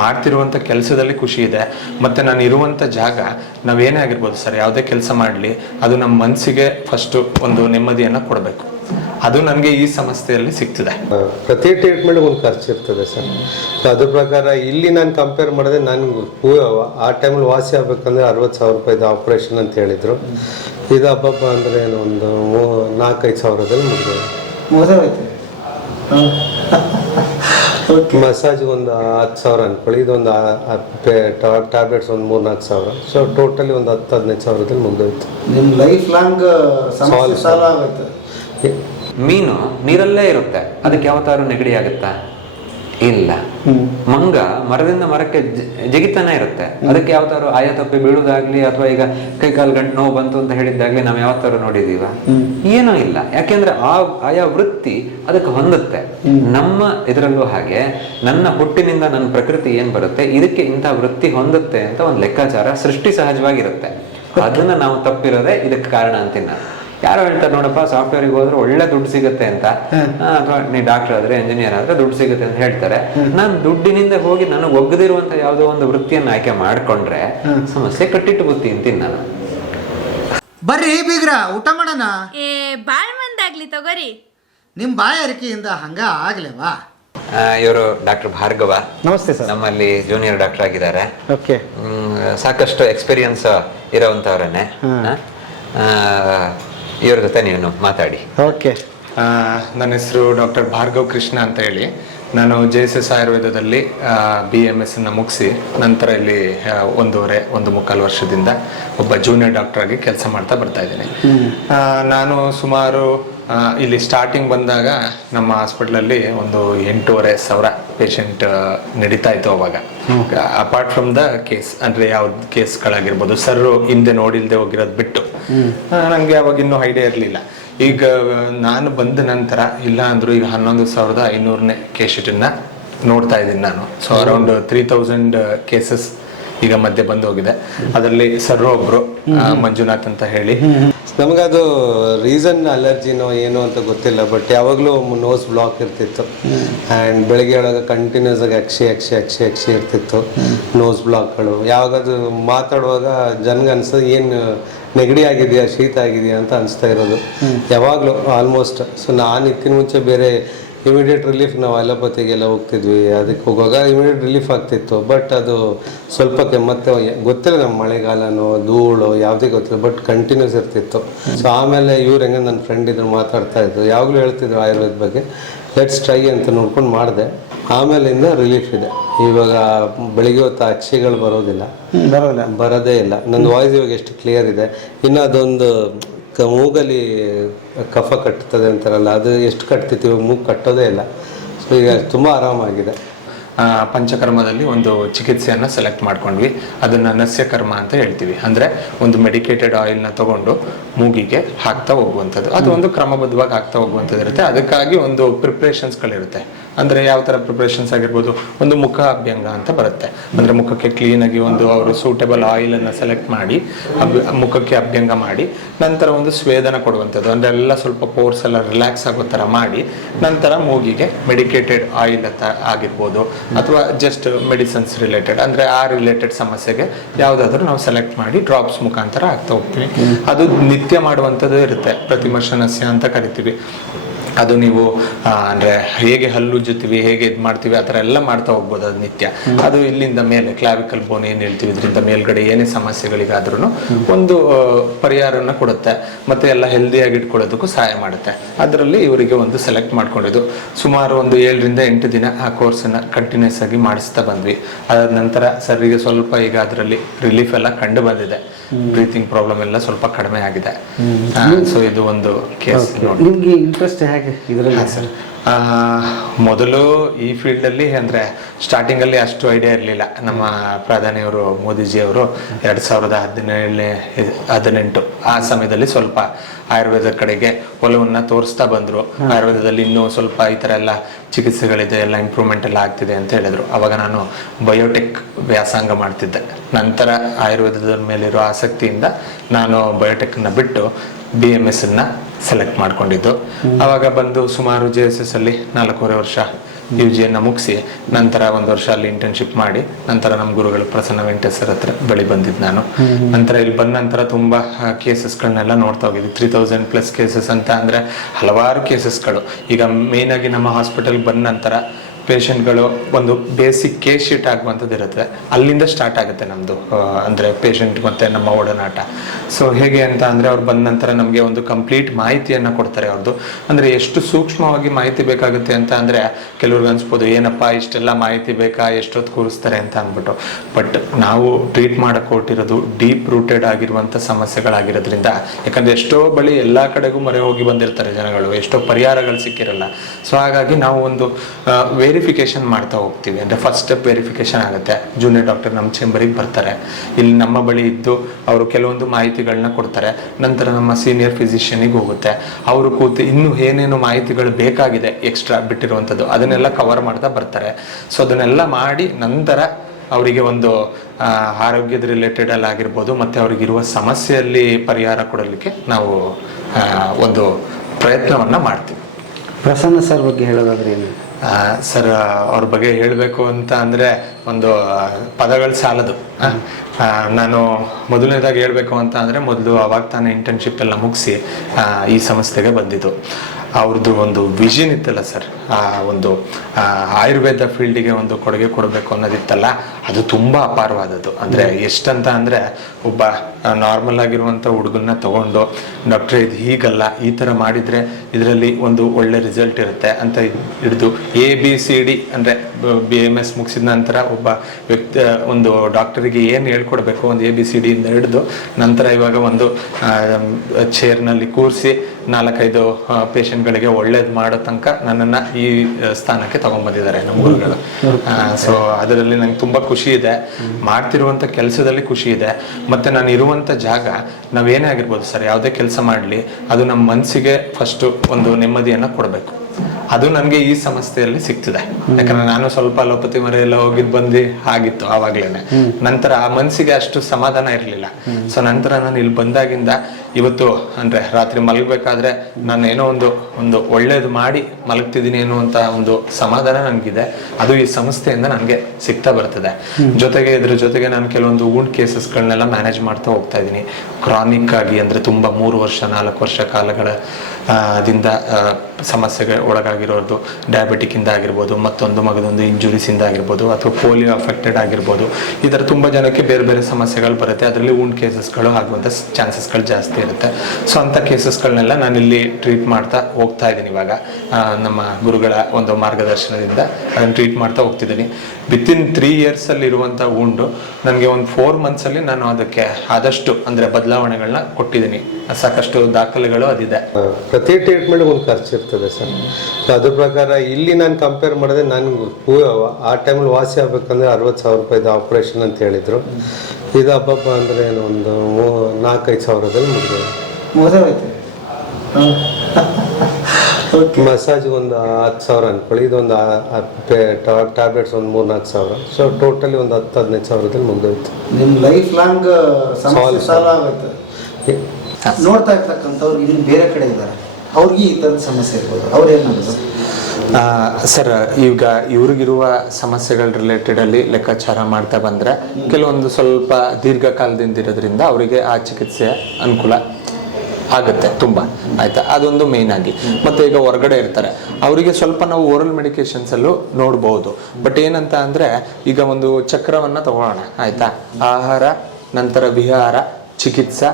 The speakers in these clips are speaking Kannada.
ಮಾಡ್ತಿರುವಂಥ ಕೆಲಸದಲ್ಲಿ ಖುಷಿ ಇದೆ. ಮತ್ತು ನಾನು ಇರುವಂಥ ಜಾಗ ನಾವೇನೇ ಆಗಿರ್ಬೋದು ಸರ್ ಯಾವುದೇ ಕೆಲಸ ಮಾಡಲಿ ಅದು ನಮ್ಮ ಮನಸ್ಸಿಗೆ ಫಸ್ಟು ಒಂದು ನೆಮ್ಮದಿಯನ್ನು ಕೊಡಬೇಕು. ಅದು ನನಗೆ ಈ ಸಮಸ್ಯೆಯಲ್ಲಿ ಸಿಗ್ತಿದೆ. ಪ್ರತಿ ಟ್ರೀಟ್ಮೆಂಟ್ ಒಂದು ಖರ್ಚು ಇರ್ತದೆ ಸರ್. ಸೊ ಅದ್ರ ಪ್ರಕಾರ ಇಲ್ಲಿ ನಾನು ಕಂಪೇರ್ ಮಾಡಿದ್ರೆ ನಾನು ಆ ಟೈಮಲ್ಲಿ ವಾಸಿ ಆಗಬೇಕಂದ್ರೆ ಅರವತ್ತು ಸಾವಿರ ರೂಪಾಯಿದು ಆಪ್ರೇಷನ್ ಅಂತ ಹೇಳಿದರು. ಇದು ಹಬ್ಬಪ್ಪ ಅಂದರೆ ಏನು ಒಂದು ಮೂ ನಾಲ್ಕೈದು ಸಾವಿರದಲ್ಲಿ ಮುಗಿದು ಮುಗಿದೋಯ್ತು ಮಸಾಜ್ ಒಂದು ಹತ್ತು ಸಾವಿರ ಅನ್ಕೊಳ್ಳಿ. ಇದೊಂದು ಟ್ಯಾಬ್ಲೆಟ್ಸ್ ಒಂದು ಮೂರು ನಾಲ್ಕು ಸಾವಿರ. ಸೊ ಟೋಟಲಿ ಒಂದು ಹತ್ತು ಹದಿನೈದು ಸಾವಿರದಲ್ಲಿ ಮುಗ್ದೋಯ್ತು. ನಿಮ್ಮ ಲೈಫ್ ಲಾಂಗ್ ಸಮಸ್ಯೆ ಆಗುತ್ತೆ ಮೀನು ನೀರಲ್ಲೇ ಇರುತ್ತೆ. ಅದಕ್ಕೆ ಯಾವತ್ತಾರು ನೆಗಡಿ ಆಗುತ್ತಾ? ಇಲ್ಲ. ಮಂಗ ಮರದಿಂದ ಮರಕ್ಕೆ ಜಗಿತನ ಇರುತ್ತೆ. ಅದಕ್ಕೆ ಯಾವತ್ತಾರು ಆಯ ತಪ್ಪಿ ಬೀಳುದಾಗ್ಲಿ ಅಥವಾ ಈಗ ಕೈ ಕಾಲು ಗಂಟು ನೋವು ಬಂತು ಅಂತ ಹೇಳಿದ್ದಾಗ್ಲಿ ನಾವು ಯಾವತ್ತಾರು ನೋಡಿದೀವ ಏನೂ ಇಲ್ಲ. ಯಾಕೆಂದ್ರೆ ಆ ಆಯಾ ವೃತ್ತಿ ಅದಕ್ಕೆ ಹೊಂದುತ್ತೆ. ನಮ್ಮ ಇದರಲ್ಲೂ ಹಾಗೆ. ನನ್ನ ಹುಟ್ಟಿನಿಂದ ನನ್ನ ಪ್ರಕೃತಿ ಏನ್ ಬರುತ್ತೆ? ಇದಕ್ಕೆ ಇಂಥ ವೃತ್ತಿ ಹೊಂದುತ್ತೆ ಅಂತ ಒಂದು ಲೆಕ್ಕಾಚಾರ ಸೃಷ್ಟಿ ಸಹಜವಾಗಿರುತ್ತೆ. ಅದನ್ನ ನಾವು ತಪ್ಪಿರೋದೇ ಇದಕ್ಕೆ ಕಾರಣ ಅಂತೀನಿ. ನಾನು ಯಾರೋ ಹೇಳ್ತಾರೆ ನೋಡಪ್ಪ ಸಾಫ್ಟ್ವೇರ್ಗೆ ಹೋದ್ರೆ ಒಳ್ಳೆ ದುಡ್ಡು ಸಿಗುತ್ತೆ ಅಂತ. ಅಥವಾ ನೀ ಡಾಕ್ಟರ್ ಆದ್ರೆ ಇಂಜಿನಿಯರ್ ಆದ್ರೆ ದುಡ್ಡು ಸಿಗುತ್ತೆ ಅಂತ ಹೇಳ್ತಾರೆ. ನಾನು ದುಡ್ಡಿನಿಂದ ಹೋಗಿ ನನಗೆ ಒಗ್ಗದಿರುವಂತ ಯಾವುದೋ ಒಂದು ವೃತ್ತಿಯನ್ನು ಆಯ್ಕೆ ಮಾಡ್ಕೊಂಡ್ರೆ ಸಮಸ್ಯೆ ಕಟ್ಟಿಟ್ಟು ಬುತ್ತಿ ಅಂತೀನಿ ನಾನು. ಬರ್ರಿ ಬೀಗ್ರ ಊಟ ಮಾಡೋಣ? ಏ ಬಾಳ್ ಮಂದಾಗ್ಲಿ ತಗೋರಿ. ನಿಮ್ಮ ಬಾಯಾರಿಕೆಯಿಂದ ಹಂಗ ಆಗ್ಲೇವಾ? ಇವರು ಡಾಕ್ಟರ್ ಭಾರ್ಗವ. ನಮಸ್ತೆ ಸರ್. ನಮ್ಮಲ್ಲಿ ಜೂನಿಯರ್ ಡಾಕ್ಟರ್ ಆಗಿದ್ದಾರೆ. ಓಕೆ. ಹ್ಮ್, ಸಾಕಷ್ಟು ಎಕ್ಸ್ಪೀರಿಯನ್ಸ್ ಇರೋವಂಥವ್ರನ್ನೇ ಇವ್ರ ಜೊತೆ ನೀವು ಮಾತಾಡಿ. ಓಕೆ. ಆ, ನನ್ನ ಹೆಸರು ಡಾಕ್ಟರ್ ಭಾರ್ಗವ್ ಕೃಷ್ಣ ಅಂತ ಹೇಳಿ. ನಾನು ಜೆ ಎಸ್ ಎಸ್ ಆಯುರ್ವೇದದಲ್ಲಿ ಬಿ ಎಂ ಎಸ್ ಅನ್ನ ಮುಗಿಸಿ ನಂತರ ಇಲ್ಲಿ ಒಂದೂವರೆ ಒಂದು ಮುಕ್ಕಾಲು ವರ್ಷದಿಂದ ಒಬ್ಬ ಜೂನಿಯರ್ ಡಾಕ್ಟರ್ ಆಗಿ ಕೆಲಸ ಮಾಡ್ತಾ ಬರ್ತಾ ಇದ್ದೀನಿ. ಆ, ನಾನು ಸುಮಾರು ಇಲ್ಲಿ ಸ್ಟಾರ್ಟಿಂಗ್ ಬಂದಾಗ ನಮ್ಮ ಹಾಸ್ಪಿಟ್ಲಲ್ಲಿ ಒಂದು ಎಂಟೂವರೆ ಸಾವಿರ ಪೇಷಂಟ್ ನಡೀತಾ ಇತ್ತು ಅವಾಗ. ಅಪಾರ್ಟ್ ಫ್ರಮ್ ದ ಕೇಸ್ ಅಂದ್ರೆ ಯಾವ್ದು ಕೇಸ್ಗಳಾಗಿರ್ಬೋದು ಸರ್ ಹಿಂದೆ ನೋಡಿಲ್ದೆ ಹೋಗಿರೋದು ಬಿಟ್ಟು. ನಂಗೆ ಅವಾಗ ಇನ್ನೂ ಐಡಿಯಾ ಇರಲಿಲ್ಲ. ಈಗ ನಾನು ಬಂದ ನಂತರ ಇಲ್ಲ ಅಂದ್ರು ಈಗ ಹನ್ನೊಂದು ಸಾವಿರದ ಐನೂರನೇ ಕೇಶಿಟನ್ನ ನೋಡ್ತಾ ಇದ್ದೀನಿ ನಾನು. So around three thousand cases ಈಗ ಮಧ್ಯೆ ಬಂದು ಹೋಗಿದೆ. ಅದರಲ್ಲಿ ಸರ್ ಒಬ್ರು ಮಂಜುನಾಥ್ ಅಂತ ಹೇಳಿ. ನಮಗದು ರೀಸನ್ ಅಲರ್ಜಿನೋ ಏನೋ ಅಂತ ಗೊತ್ತಿಲ್ಲ ಬಟ್ ಯಾವಾಗಲೂ ನೋಸ್ ಬ್ಲಾಕ್ ಇರ್ತಿತ್ತು. ಆ್ಯಂಡ್ ಬೆಳಗ್ಗೆ ಒಳಗೆ ಕಂಟಿನ್ಯೂಸ್ ಆಗಿ ಅಕ್ಷಿ ಅಕ್ಷಿ ಅಕ್ಷಿ ಅಕ್ಷಿ ಇರ್ತಿತ್ತು. ನೋಸ್ ಬ್ಲಾಕ್ಗಳು ಯಾವಾಗದು ಮಾತಾಡುವಾಗ ಜನಗೆ ಅನ್ಸೋದು ಏನು ನೆಗಡಿ ಆಗಿದೆಯಾ ಶೀತ ಆಗಿದೆಯಾ? ಅಂತ ಅನಿಸ್ತಾ ಇರೋದು. ಯಾವಾಗಲೂ ಆಲ್ಮೋಸ್ಟ್ ಸೊ ನಾನು ಇತ್ತಿನ ಮುಂಚೆ ಬೇರೆ ಇಮಿಡಿಯೇಟ್ ರಿಲೀಫ್ ನಾವು ಅಲೋಪತಿಗೆಲ್ಲ ಹೋಗ್ತಿದ್ವಿ. ಅದಕ್ಕೆ ಹೋಗುವಾಗ ಇಮಿಡಿಯೇಟ್ ರಿಲೀಫ್ ಆಗ್ತಿತ್ತು. ಬಟ್ ಅದು ಸ್ವಲ್ಪ ಮತ್ತೆ ಗೊತ್ತಿಲ್ಲ ನಮ್ಮ ಮಳೆಗಾಲನೋ ಧೂಳು ಯಾವುದೇ ಗೊತ್ತಿಲ್ಲ. ಬಟ್ ಕಂಟಿನ್ಯೂಸ್ ಇರ್ತಿತ್ತು. ಸೊ ಆಮೇಲೆ ಇವ್ರು ಹೆಂಗೆ ನನ್ನ ಫ್ರೆಂಡ್ ಇದ್ರು ಮಾತಾಡ್ತಾ ಇದ್ರು. ಯಾವಾಗಲೂ ಹೇಳ್ತಿದ್ರು ಆಯುರ್ವೇದ ಬಗ್ಗೆ. ಲೆಟ್ಸ್ ಟ್ರೈ ಅಂತ ನೋಡ್ಕೊಂಡು ಮಾಡಿದೆ. ಆಮೇಲಿಂದ ರಿಲೀಫ್ ಇದೆ. ಇವಾಗ ಬೆಳಿಗ್ಗೆ ಹೊತ್ತು ಅಕ್ಷಿಗಳು ಬರೋದಿಲ್ಲ. ಬರೋಲ್ಲ. ಬರೋದೇ ಇಲ್ಲ. ನನ್ನ ವಾಯ್ಸ್ ಇವಾಗ ಎಷ್ಟು ಕ್ಲಿಯರ್ ಇದೆ. ಇನ್ನು ಅದೊಂದು ಕ- ಮೂಗಲ್ಲಿ ಕಫ ಕಟ್ತದೆ ಅಂತಾರಲ್ಲ, ಅದು ಎಷ್ಟು ಕಟ್ತಿತ್ತು? ಮೂಗು ಕಟ್ಟೋದೇ ಇಲ್ಲ. ಸೊ ಈಗ ತುಂಬ ಆರಾಮಾಗಿದೆ. ಪಂಚಕರ್ಮದಲ್ಲಿ ಒಂದು ಚಿಕಿತ್ಸೆಯನ್ನು ಸೆಲೆಕ್ಟ್ ಮಾಡ್ಕೊಂಡ್ವಿ. ಅದನ್ನು ನಸ್ಯಕರ್ಮ ಅಂತ ಹೇಳ್ತೀವಿ. ಅಂದರೆ ಒಂದು ಮೆಡಿಕೇಟೆಡ್ ಆಯಿಲ್ನ ತಗೊಂಡು ಮೂಗಿಗೆ ಹಾಕ್ತಾ ಹೋಗುವಂಥದ್ದು. ಅದು ಒಂದು ಕ್ರಮಬದ್ಧವಾಗಿ ಹಾಕ್ತಾ ಹೋಗುವಂಥದ್ದು ಇರುತ್ತೆ. ಅದಕ್ಕಾಗಿ ಒಂದು ಪ್ರಿಪ್ರೇಷನ್ಸ್ಗಳಿರುತ್ತೆ ಅಂದ್ರೆ ಯಾವ ತರ ಪ್ರಿಪ್ರೇಷನ್ಸ್ ಆಗಿರ್ಬೋದು? ಒಂದು ಮುಖ ಅಭ್ಯಂಗ ಅಂತ ಬರುತ್ತೆ. ಅಂದ್ರೆ ಮುಖಕ್ಕೆ ಕ್ಲೀನ್ ಆಗಿ ಒಂದು ಅವರು ಸೂಟೇಬಲ್ ಆಯಿಲ್ ಅನ್ನ ಸೆಲೆಕ್ಟ್ ಮಾಡಿ ಮುಖಕ್ಕೆ ಅಭ್ಯಂಗ ಮಾಡಿ, ನಂತರ ಒಂದು ಸ್ವೇದನ ಕೊಡುವಂಥದ್ದು. ಅಂದ್ರೆ ಎಲ್ಲ ಸ್ವಲ್ಪ ಪೋರ್ಸ್ ಎಲ್ಲ ರಿಲ್ಯಾಕ್ಸ್ ಆಗೋ ತರ ಮಾಡಿ, ನಂತರ ಮೂಗಿಗೆ ಮೆಡಿಕೇಟೆಡ್ ಆಯಿಲ್ ಅಂತ ಆಗಿರ್ಬೋದು. ಅಥವಾ ಜಸ್ಟ್ ಮೆಡಿಸಿನ್ಸ್ ರಿಲೇಟೆಡ್ ಅಂದ್ರೆ ಆ ರಿಲೇಟೆಡ್ ಸಮಸ್ಯೆಗೆ ಯಾವುದಾದ್ರೂ ನಾವು ಸೆಲೆಕ್ಟ್ ಮಾಡಿ ಡ್ರಾಪ್ಸ್ ಮುಖಾಂತರ ಆಗ್ತಾ ಹೋಗ್ತೀವಿ. ಅದು ನಿತ್ಯ ಮಾಡುವಂಥದ್ದು ಇರುತ್ತೆ. ಪ್ರತಿಮರ್ಶನಸ್ಯ ಅಂತ ಕರಿತೀವಿ. ಅದು ನೀವು ಅಂದ್ರೆ ಹೇಗೆ ಹಲ್ಲು ಉಜ್ಜುತ್ತೀವಿ ಹೇಗೆ ಇದು ಮಾಡ್ತೀವಿ ಆ ಥರ ಎಲ್ಲ ಮಾಡ್ತಾ ಹೋಗ್ಬೋದು ಅದು ನಿತ್ಯ. ಅದು ಇಲ್ಲಿಂದ ಮೇಲೆ ಕ್ಲಾವಿಕಲ್ ಬೋನ್ ಏನು ಹೇಳ್ತೀವಿ ಇದರಿಂದ ಮೇಲ್ಗಡೆ ಏನೇ ಸಮಸ್ಯೆಗಳಿಗಾದ್ರೂ ಒಂದು ಪರಿಹಾರನ ಕೊಡುತ್ತೆ. ಮತ್ತೆ ಎಲ್ಲ ಹೆಲ್ದಿಯಾಗಿ ಇಟ್ಕೊಳ್ಳೋದಕ್ಕೂ ಸಹಾಯ ಮಾಡುತ್ತೆ. ಅದರಲ್ಲಿ ಇವರಿಗೆ ಒಂದು ಸೆಲೆಕ್ಟ್ ಮಾಡ್ಕೊಂಡಿದ್ದು. ಸುಮಾರು ಒಂದು ಏಳರಿಂದ ಎಂಟು ದಿನ ಆ ಕೋರ್ಸನ್ನ ಕಂಟಿನ್ಯೂಸ್ ಆಗಿ ಮಾಡಿಸ್ತಾ ಬಂದ್ವಿ. ಅದಾದ ನಂತರ ಸರ್ಗೆ ಸ್ವಲ್ಪ ಈಗ ಅದರಲ್ಲಿ ರಿಲೀಫ್ ಎಲ್ಲ ಕಂಡು ಬಂದಿದೆ. ಬ್ರೀತಿಂಗ್ ಪ್ರಾಬ್ಲಮ್ ಎಲ್ಲ ಸ್ವಲ್ಪ ಕಡಿಮೆ ಆಗಿದೆ. ಸೊ ಇದು ಒಂದು ಕೇಸ್ ನಿಮ್ಗೆ ಇಂಟ್ರೆಸ್ಟ್ ಹೇಗೆ ಇದರಲ್ಲಿ? ಸರ್. ಆ, ಮೊದಲು ಈ ಫೀಲ್ಡಲ್ಲಿ ಅಂದರೆ ಸ್ಟಾರ್ಟಿಂಗಲ್ಲಿ ಅಷ್ಟು ಐಡಿಯಾ ಇರಲಿಲ್ಲ. ನಮ್ಮ ಪ್ರಧಾನಿಯವರು ಮೋದಿಜಿಯವರು ಎರಡು ಸಾವಿರದ ಹದಿನೇಳನೇ ಹದಿನೆಂಟು ಆ ಸಮಯದಲ್ಲಿ ಸ್ವಲ್ಪ ಆಯುರ್ವೇದ ಕಡೆಗೆ ಒಲವನ್ನು ತೋರಿಸ್ತಾ ಬಂದರು. ಆಯುರ್ವೇದದಲ್ಲಿ ಇನ್ನೂ ಸ್ವಲ್ಪ ಈ ಥರ ಎಲ್ಲ ಚಿಕಿತ್ಸೆಗಳಿದೆ ಎಲ್ಲ ಇಂಪ್ರೂವ್ಮೆಂಟ್ ಎಲ್ಲ ಆಗ್ತಿದೆ ಅಂತ ಹೇಳಿದರು. ಅವಾಗ ನಾನು ಬಯೋಟೆಕ್ ವ್ಯಾಸಂಗ ಮಾಡ್ತಿದ್ದೆ. ನಂತರ ಆಯುರ್ವೇದದ ಮೇಲಿರೋ ಆಸಕ್ತಿಯಿಂದ ನಾನು ಬಯೋಟೆಕ್ನ ಬಿಟ್ಟು ಬಿ ಎಂ ಎಸ್ ಅನ್ನ ಸೆಲೆಕ್ಟ್ ಮಾಡ್ಕೊಂಡಿದ್ದು. ಅವಾಗ ಬಂದು ಸುಮಾರು ಜೆ ಎಸ್ ಎಸ್ ಅಲ್ಲಿ ನಾಲ್ಕೂವರೆ ವರ್ಷ ಯು ಅನ್ನ ಮುಗಿಸಿ, ನಂತರ ಒಂದು ವರ್ಷ ಅಲ್ಲಿ ಇಂಟರ್ನ್ಶಿಪ್ ಮಾಡಿ, ನಂತರ ನಮ್ಮ ಗುರುಗಳು ಪ್ರಸನ್ನ ವೆಂಕಟೇಶ್ ಹತ್ರ ಬಳಿ ಬಂದಿದ್ದು ನಾನು. ನಂತರ ಇಲ್ಲಿ ಬಂದ ನಂತರ ತುಂಬಾ ಕೇಸಸ್ಗಳನ್ನೆಲ್ಲ ನೋಡ್ತಾ ಹೋಗಿದ್ವಿ. ತ್ರೀ ತೌಸಂಡ್ ಪ್ಲಸ್ ಕೇಸಸ್ ಅಂತ ಅಂದ್ರೆ ಹಲವಾರು ಕೇಸಸ್ಗಳು ಈಗ ಮೇನ್ ಆಗಿ ನಮ್ಮ ಹಾಸ್ಪಿಟಲ್ ಬಂದ ನಂತರ ಪೇಷಂಟ್ಗಳು ಒಂದು ಬೇಸಿಕ್ ಕೇಸ್ ಶೀಟ್ ಆಗುವಂಥದ್ದು ಇರುತ್ತೆ. ಅಲ್ಲಿಂದ ಸ್ಟಾರ್ಟ್ ಆಗುತ್ತೆ ನಮ್ಮದು ಅಂದರೆ ಪೇಷಂಟ್ ಮತ್ತು ನಮ್ಮ ಒಡನಾಟ. ಸೊ ಹೇಗೆ ಅಂತ ಅಂದರೆ ಅವ್ರು ಬಂದ ನಂತರ ನಮಗೆ ಒಂದು ಕಂಪ್ಲೀಟ್ ಮಾಹಿತಿಯನ್ನು ಕೊಡ್ತಾರೆ ಅವ್ರದ್ದು ಅಂದರೆ ಎಷ್ಟು ಸೂಕ್ಷ್ಮವಾಗಿ ಮಾಹಿತಿ ಬೇಕಾಗುತ್ತೆ ಅಂತ ಅಂದರೆ ಕೆಲವ್ರಿಗೆ ಅನಿಸ್ಬೋದು, ಏನಪ್ಪ, ಇಷ್ಟೆಲ್ಲ ಮಾಹಿತಿ ಬೇಕಾ? ಎಷ್ಟೊತ್ತು ಕೂರಿಸ್ತಾರೆ? ಅಂತ ಅಂದ್ಬಿಟ್ಟು. ಬಟ್ ನಾವು ಟ್ರೀಟ್ ಮಾಡಕ್ಕೆ ಹೊರಟಿರೋದು ಡೀಪ್ ರೂಟೆಡ್ ಆಗಿರುವಂಥ ಸಮಸ್ಯೆಗಳಾಗಿರೋದ್ರಿಂದ. ಯಾಕಂದರೆ ಎಷ್ಟೋ ಬಳಿ ಎಲ್ಲ ಕಡೆಗೂ ಮೊರೆ ಹೋಗಿ ಬಂದಿರ್ತಾರೆ ಜನಗಳು, ಎಷ್ಟೋ ಪರಿಹಾರಗಳು ಸಿಕ್ಕಿರಲ್ಲ. ಸೊ ಹಾಗಾಗಿ ನಾವು ಒಂದು ವೆರಿಫಿಕೇಶನ್ ಮಾಡ್ತಾ ಹೋಗ್ತೀವಿ. ಅಂದರೆ ಫಸ್ಟ್ ಸ್ಟೆಪ್ ವೆರಿಫಿಕೇಶನ್ ಆಗುತ್ತೆ. ಜೂನಿಯರ್ ಡಾಕ್ಟರ್ ನಮ್ಮ ಚೇಂಬರಿಗೆ ಬರ್ತಾರೆ. ಇಲ್ಲಿ ನಮ್ಮ ಬಳಿ ಇದ್ದು ಅವರು ಕೆಲವೊಂದು ಮಾಹಿತಿಗಳನ್ನ ಕೊಡ್ತಾರೆ. ನಂತರ ನಮ್ಮ ಸೀನಿಯರ್ ಫಿಸಿಷಿಯನಿಗೆ ಹೋಗುತ್ತೆ. ಅವರು ಕೂತು ಇನ್ನೂ ಏನೇನು ಮಾಹಿತಿಗಳು ಬೇಕಾಗಿದೆ ಎಕ್ಸ್ಟ್ರಾ ಬಿಟ್ಟಿರುವಂಥದ್ದು ಅದನ್ನೆಲ್ಲ ಕವರ್ ಮಾಡ್ತಾ ಬರ್ತಾರೆ. ಸೊ ಅದನ್ನೆಲ್ಲ ಮಾಡಿ ನಂತರ ಅವರಿಗೆ ಒಂದು ಆರೋಗ್ಯದ ರಿಲೇಟೆಡ್ ಅಲ್ಲಿ ಆಗಿರ್ಬೋದು, ಮತ್ತು ಅವ್ರಿಗಿರುವ ಸಮಸ್ಯೆಯಲ್ಲಿ ಪರಿಹಾರ ಕೊಡಲಿಕ್ಕೆ ನಾವು ಒಂದು ಪ್ರಯತ್ನವನ್ನು ಮಾಡ್ತೀವಿ. ಪ್ರಸನ್ನ ಸರ್ ಬಗ್ಗೆ ಹೇಳೋದಾದ್ರೆ ಏನು? ಸರ್, ಅವ್ರ ಬಗ್ಗೆ ಹೇಳಬೇಕು ಅಂತ ಅಂದರೆ ಒಂದು ಪದಗಳು ಸಾಲದು. ನಾನು ಮೊದಲನೇದಾಗಿ ಹೇಳಬೇಕು ಅಂತ ಅಂದರೆ ಮೊದಲು ಅವಾಗ ತಾನೇ ಇಂಟರ್ನ್ಶಿಪ್ ಎಲ್ಲ ಮುಗಿಸಿ ಈ ಸಂಸ್ಥೆಗೆ ಬಂದಿದ್ದು. ಅವ್ರದ್ದು ಒಂದು ವಿಷನ್ ಇತ್ತಲ್ಲ ಸರ್, ಆ, ಒಂದು ಆಯುರ್ವೇದ ಫೀಲ್ಡಿಗೆ ಒಂದು ಕೊಡುಗೆ ಕೊಡಬೇಕು ಅನ್ನೋದಿತ್ತಲ್ಲ ಅದು ತುಂಬ ಅಪಾರವಾದದ್ದು. ಅಂದರೆ ಎಷ್ಟಂತ ಅಂದರೆ ಒಬ್ಬ ನಾರ್ಮಲ್ ಆಗಿರುವಂಥ ಹುಡುಗನ್ನ ತಗೊಂಡು ಡಾಕ್ಟ್ರೆ ಇದು ಹೀಗಲ್ಲ ಈ ಥರ ಮಾಡಿದರೆ ಇದರಲ್ಲಿ ಒಂದು ಒಳ್ಳೆ ರಿಸಲ್ಟ್ ಇರುತ್ತೆ ಅಂತ ಹಿಡಿದು ಎ ಬಿ ಸಿ ಡಿ ಅಂದ್ರೆ ಬಿ ಎಂ ಎಸ್ ಮುಗಿಸಿದ ನಂತರ ಒಬ್ಬ ವ್ಯಕ್ತಿ ಒಂದು ಡಾಕ್ಟರಿಗೆ ಏನು ಹೇಳ್ಕೊಡ್ಬೇಕು ಒಂದು ಎ ಬಿ ಸಿ ಡಿಯಿಂದ ಹಿಡಿದು ನಂತರ ಇವಾಗ ಒಂದು ಚೇರ್ನಲ್ಲಿ ಕೂರಿಸಿ ನಾಲ್ಕೈದು ಪೇಷಂಟ್ಗಳಿಗೆ ಒಳ್ಳೇದು ಮಾಡೋ ತನಕ ನನ್ನನ್ನ ಈ ಸ್ಥಾನಕ್ಕೆ ತಗೊಂಡ್ಬಂದಿದ್ದಾರೆ ನಮ್ಮ ಗುರುಗಳು ಸೊ ಅದರಲ್ಲಿ ನಂಗೆ ತುಂಬಾ ಖುಷಿ ಇದೆ. ಮಾಡ್ತಿರುವಂಥ ಕೆಲಸದಲ್ಲಿ ಖುಷಿ ಇದೆ. ಮತ್ತು ನಾನು ಇರುವಂಥ ಜಾಗ ನಾವೇನೇ ಆಗಿರ್ಬೋದು ಸರ್, ಯಾವುದೇ ಕೆಲಸ ಮಾಡಲಿ, ಅದು ನಮ್ಮ ಮನಸ್ಸಿಗೆ ಫಸ್ಟು ಒಂದು ನೆಮ್ಮದಿಯನ್ನು ಕೊಡಬೇಕು. ಅದು ನನಗೆ ಈ ಸಂಸ್ಥೆಯಲ್ಲಿ ಸಿಗ್ತಿದೆ. ಯಾಕಂದ್ರೆ ನಾನು ಸ್ವಲ್ಪ ಅಲೋಪತಿ ಮರೆಯೆಲ್ಲ ಹೋಗಿದ್ ಬಂದು ಆಗಿತ್ತು ಆವಾಗ್ಲೇನೆ. ನಂತರ ಆ ಮನಸ್ಸಿಗೆ ಅಷ್ಟು ಸಮಾಧಾನ ಇರಲಿಲ್ಲ. ಸೊ ನಂತರ ನಾನು ಇಲ್ಲಿ ಬಂದಾಗಿಂದ ಇವತ್ತು ಅಂದ್ರೆ ರಾತ್ರಿ ಮಲಗಬೇಕಾದ್ರೆ ನಾನು ಏನೋ ಒಂದು ಒಂದು ಒಳ್ಳೇದು ಮಾಡಿ ಮಲಗ್ತಿದ್ದೀನಿ ಅನ್ನುವಂತ ಒಂದು ಸಮಾಧಾನ ನನಗಿದೆ. ಅದು ಈ ಸಂಸ್ಥೆಯಿಂದ ನನಗೆ ಸಿಗ್ತಾ ಬರ್ತದೆ. ಜೊತೆಗೆ ಇದ್ರ ಜೊತೆಗೆ ನಾನು ಕೆಲವೊಂದು ವುಂಡ್ ಕೇಸಸ್ಗಳನ್ನೆಲ್ಲ ಮ್ಯಾನೇಜ್ ಮಾಡ್ತಾ ಹೋಗ್ತಾ ಇದ್ದೀನಿ. ಕ್ರಾನಿಕ್ ಆಗಿ ಅಂದ್ರೆ ತುಂಬಾ ಮೂರು ವರ್ಷ, ನಾಲ್ಕು ವರ್ಷ ಕಾಲಗಳ ದಿಂದ ಸಮಸ್ಯೆಗೆ ಒಳಗಾಗಿರೋದು ಡಯಾಬಿಟಿಕ್ ಇಂದ ಆಗಿರ್ಬೋದು, ಮತ್ತೊಂದು ಮಗದೊಂದು ಇಂಜುರೀಸಿಂದ ಆಗಿರ್ಬೋದು ಅಥವಾ ಪೋಲಿಯೋ ಅಫೆಕ್ಟೆಡ್ ಆಗಿರ್ಬೋದು, ಈ ಥರ ತುಂಬ ಜನಕ್ಕೆ ಬೇರೆ ಬೇರೆ ಸಮಸ್ಯೆಗಳು ಬರುತ್ತೆ. ಅದರಲ್ಲಿ ವುಂಡ್ ಕೇಸಸ್ಗಳು ಆಗುವಂಥ ಚಾನ್ಸಸ್ಗಳು ಜಾಸ್ತಿ ಇರುತ್ತೆ. ಸೊ ಅಂಥ ಕೇಸಸ್ಗಳನ್ನೆಲ್ಲ ನಾನು ಇಲ್ಲಿ ಟ್ರೀಟ್ ಮಾಡ್ತಾ ಹೋಗ್ತಾ ಇದ್ದೀನಿ ಇವಾಗ. ನಮ್ಮ ಗುರುಗಳ ಒಂದು ಮಾರ್ಗದರ್ಶನದಿಂದ ಅದನ್ನು ಟ್ರೀಟ್ ಮಾಡ್ತಾ ಹೋಗ್ತಿದ್ದೀನಿ. ವಿತಿನ್ ತ್ರೀ ಇಯರ್ಸಲ್ಲಿ ಇರುವಂಥ ಉಂಡು ನನಗೆ ಒಂದು ಫೋರ್ ಮಂತ್ಸಲ್ಲಿ ನಾನು ಅದಕ್ಕೆ ಆದಷ್ಟು ಅಂದರೆ ಬದಲಾವಣೆಗಳನ್ನ ಕೊಟ್ಟಿದ್ದೀನಿ. ಸಾಕಷ್ಟು ದಾಖಲೆಗಳು ಅದಿದೆ. ಪ್ರತಿ ಟ್ರೀಟ್ಮೆಂಟ್ ಒಂದು ಖರ್ಚು ಇರ್ತದೆ. ಸರ್. ಸೊ ಅದ್ರ ಪ್ರಕಾರ ಇಲ್ಲಿ ನಾನು ಕಂಪೇರ್ ಮಾಡಿದ್ರೆ ನನಗೆ ಆ ಟೈಮಲ್ಲಿ ವಾಸಿ ಆಗ್ಬೇಕಂದ್ರೆ ಅರವತ್ತು ಸಾವಿರ ರೂಪಾಯಿದು ಆಪ್ರೇಷನ್ ಅಂತ ಹೇಳಿದ್ರು. ಇದು ಹಬ್ಬಬ್ಬ ಅಂದರೆ ಒಂದು ಮೂ ನಾಲ್ಕೈದು ಸಾವಿರದಲ್ಲಿ ಮುಗಿದು ಮೋಸವಾಯ್ತು ಮಸಾಜ್ ಒಂದು ಹತ್ತು ಸಾವಿರ ಅನ್ಕೊಳ್ಳಿ. ಇದೊಂದು ಟ್ಯಾಬ್ಲೆಟ್ಸ್ ಒಂದು ಮೂರು ನಾಲ್ಕು ಸಾವಿರ. ಸೊ ಟೋಟಲಿ ಒಂದು ಹತ್ತು ಹದಿನೈದು ಸಾವಿರದಲ್ಲಿ ಮುಗಿದೋಯ್ತು. ನಿಮ್ಮ ಲೈಫ್ ಲಾಂಗ್. ಸಾಲ ಆಗುತ್ತೆ ನೋಡ್ತಾ ಇರ್ತಕ್ಕಂಥವ್ರು ಇಲ್ಲಿ ಬೇರೆ ಕಡೆ ಇದ್ದಾರೆ. ಅವ್ರಿಗೆ ಈ ಥರದ ಸಮಸ್ಯೆ ಇರ್ಬೋದು. ಅವ್ರು ಏನು ಸರ್, ಈಗ ಇವ್ರಿಗಿರುವ ಸಮಸ್ಯೆಗಳ ರಿಲೇಟೆಡ್ ಅಲ್ಲಿ ಲೆಕ್ಕಾಚಾರ ಮಾಡ್ತಾ ಬಂದ್ರೆ ಕೆಲವೊಂದು ಸ್ವಲ್ಪ ದೀರ್ಘಕಾಲದಿಂದ ಇರೋದ್ರಿಂದ ಅವರಿಗೆ ಆ ಚಿಕಿತ್ಸೆ ಅನುಕೂಲ ಆಗುತ್ತೆ ತುಂಬ, ಆಯ್ತಾ? ಅದೊಂದು ಮೇನ್ ಆಗಿ. ಮತ್ತೆ ಈಗ ಹೊರಗಡೆ ಇರ್ತಾರೆ. ಅವರಿಗೆ ಸ್ವಲ್ಪ ನಾವು ಓರಲ್ ಮೆಡಿಕೇಶನ್ಸ್ ಅಲ್ಲೂ ನೋಡ್ಬೋದು. ಬಟ್ ಏನಂತ ಅಂದ್ರೆ ಈಗ ಒಂದು ಚಕ್ರವನ್ನ ತಗೊಳ್ಳೋಣ ಆಯ್ತಾ? ಆಹಾರ, ನಂತರ ವಿಹಾರ, ಚಿಕಿತ್ಸಾ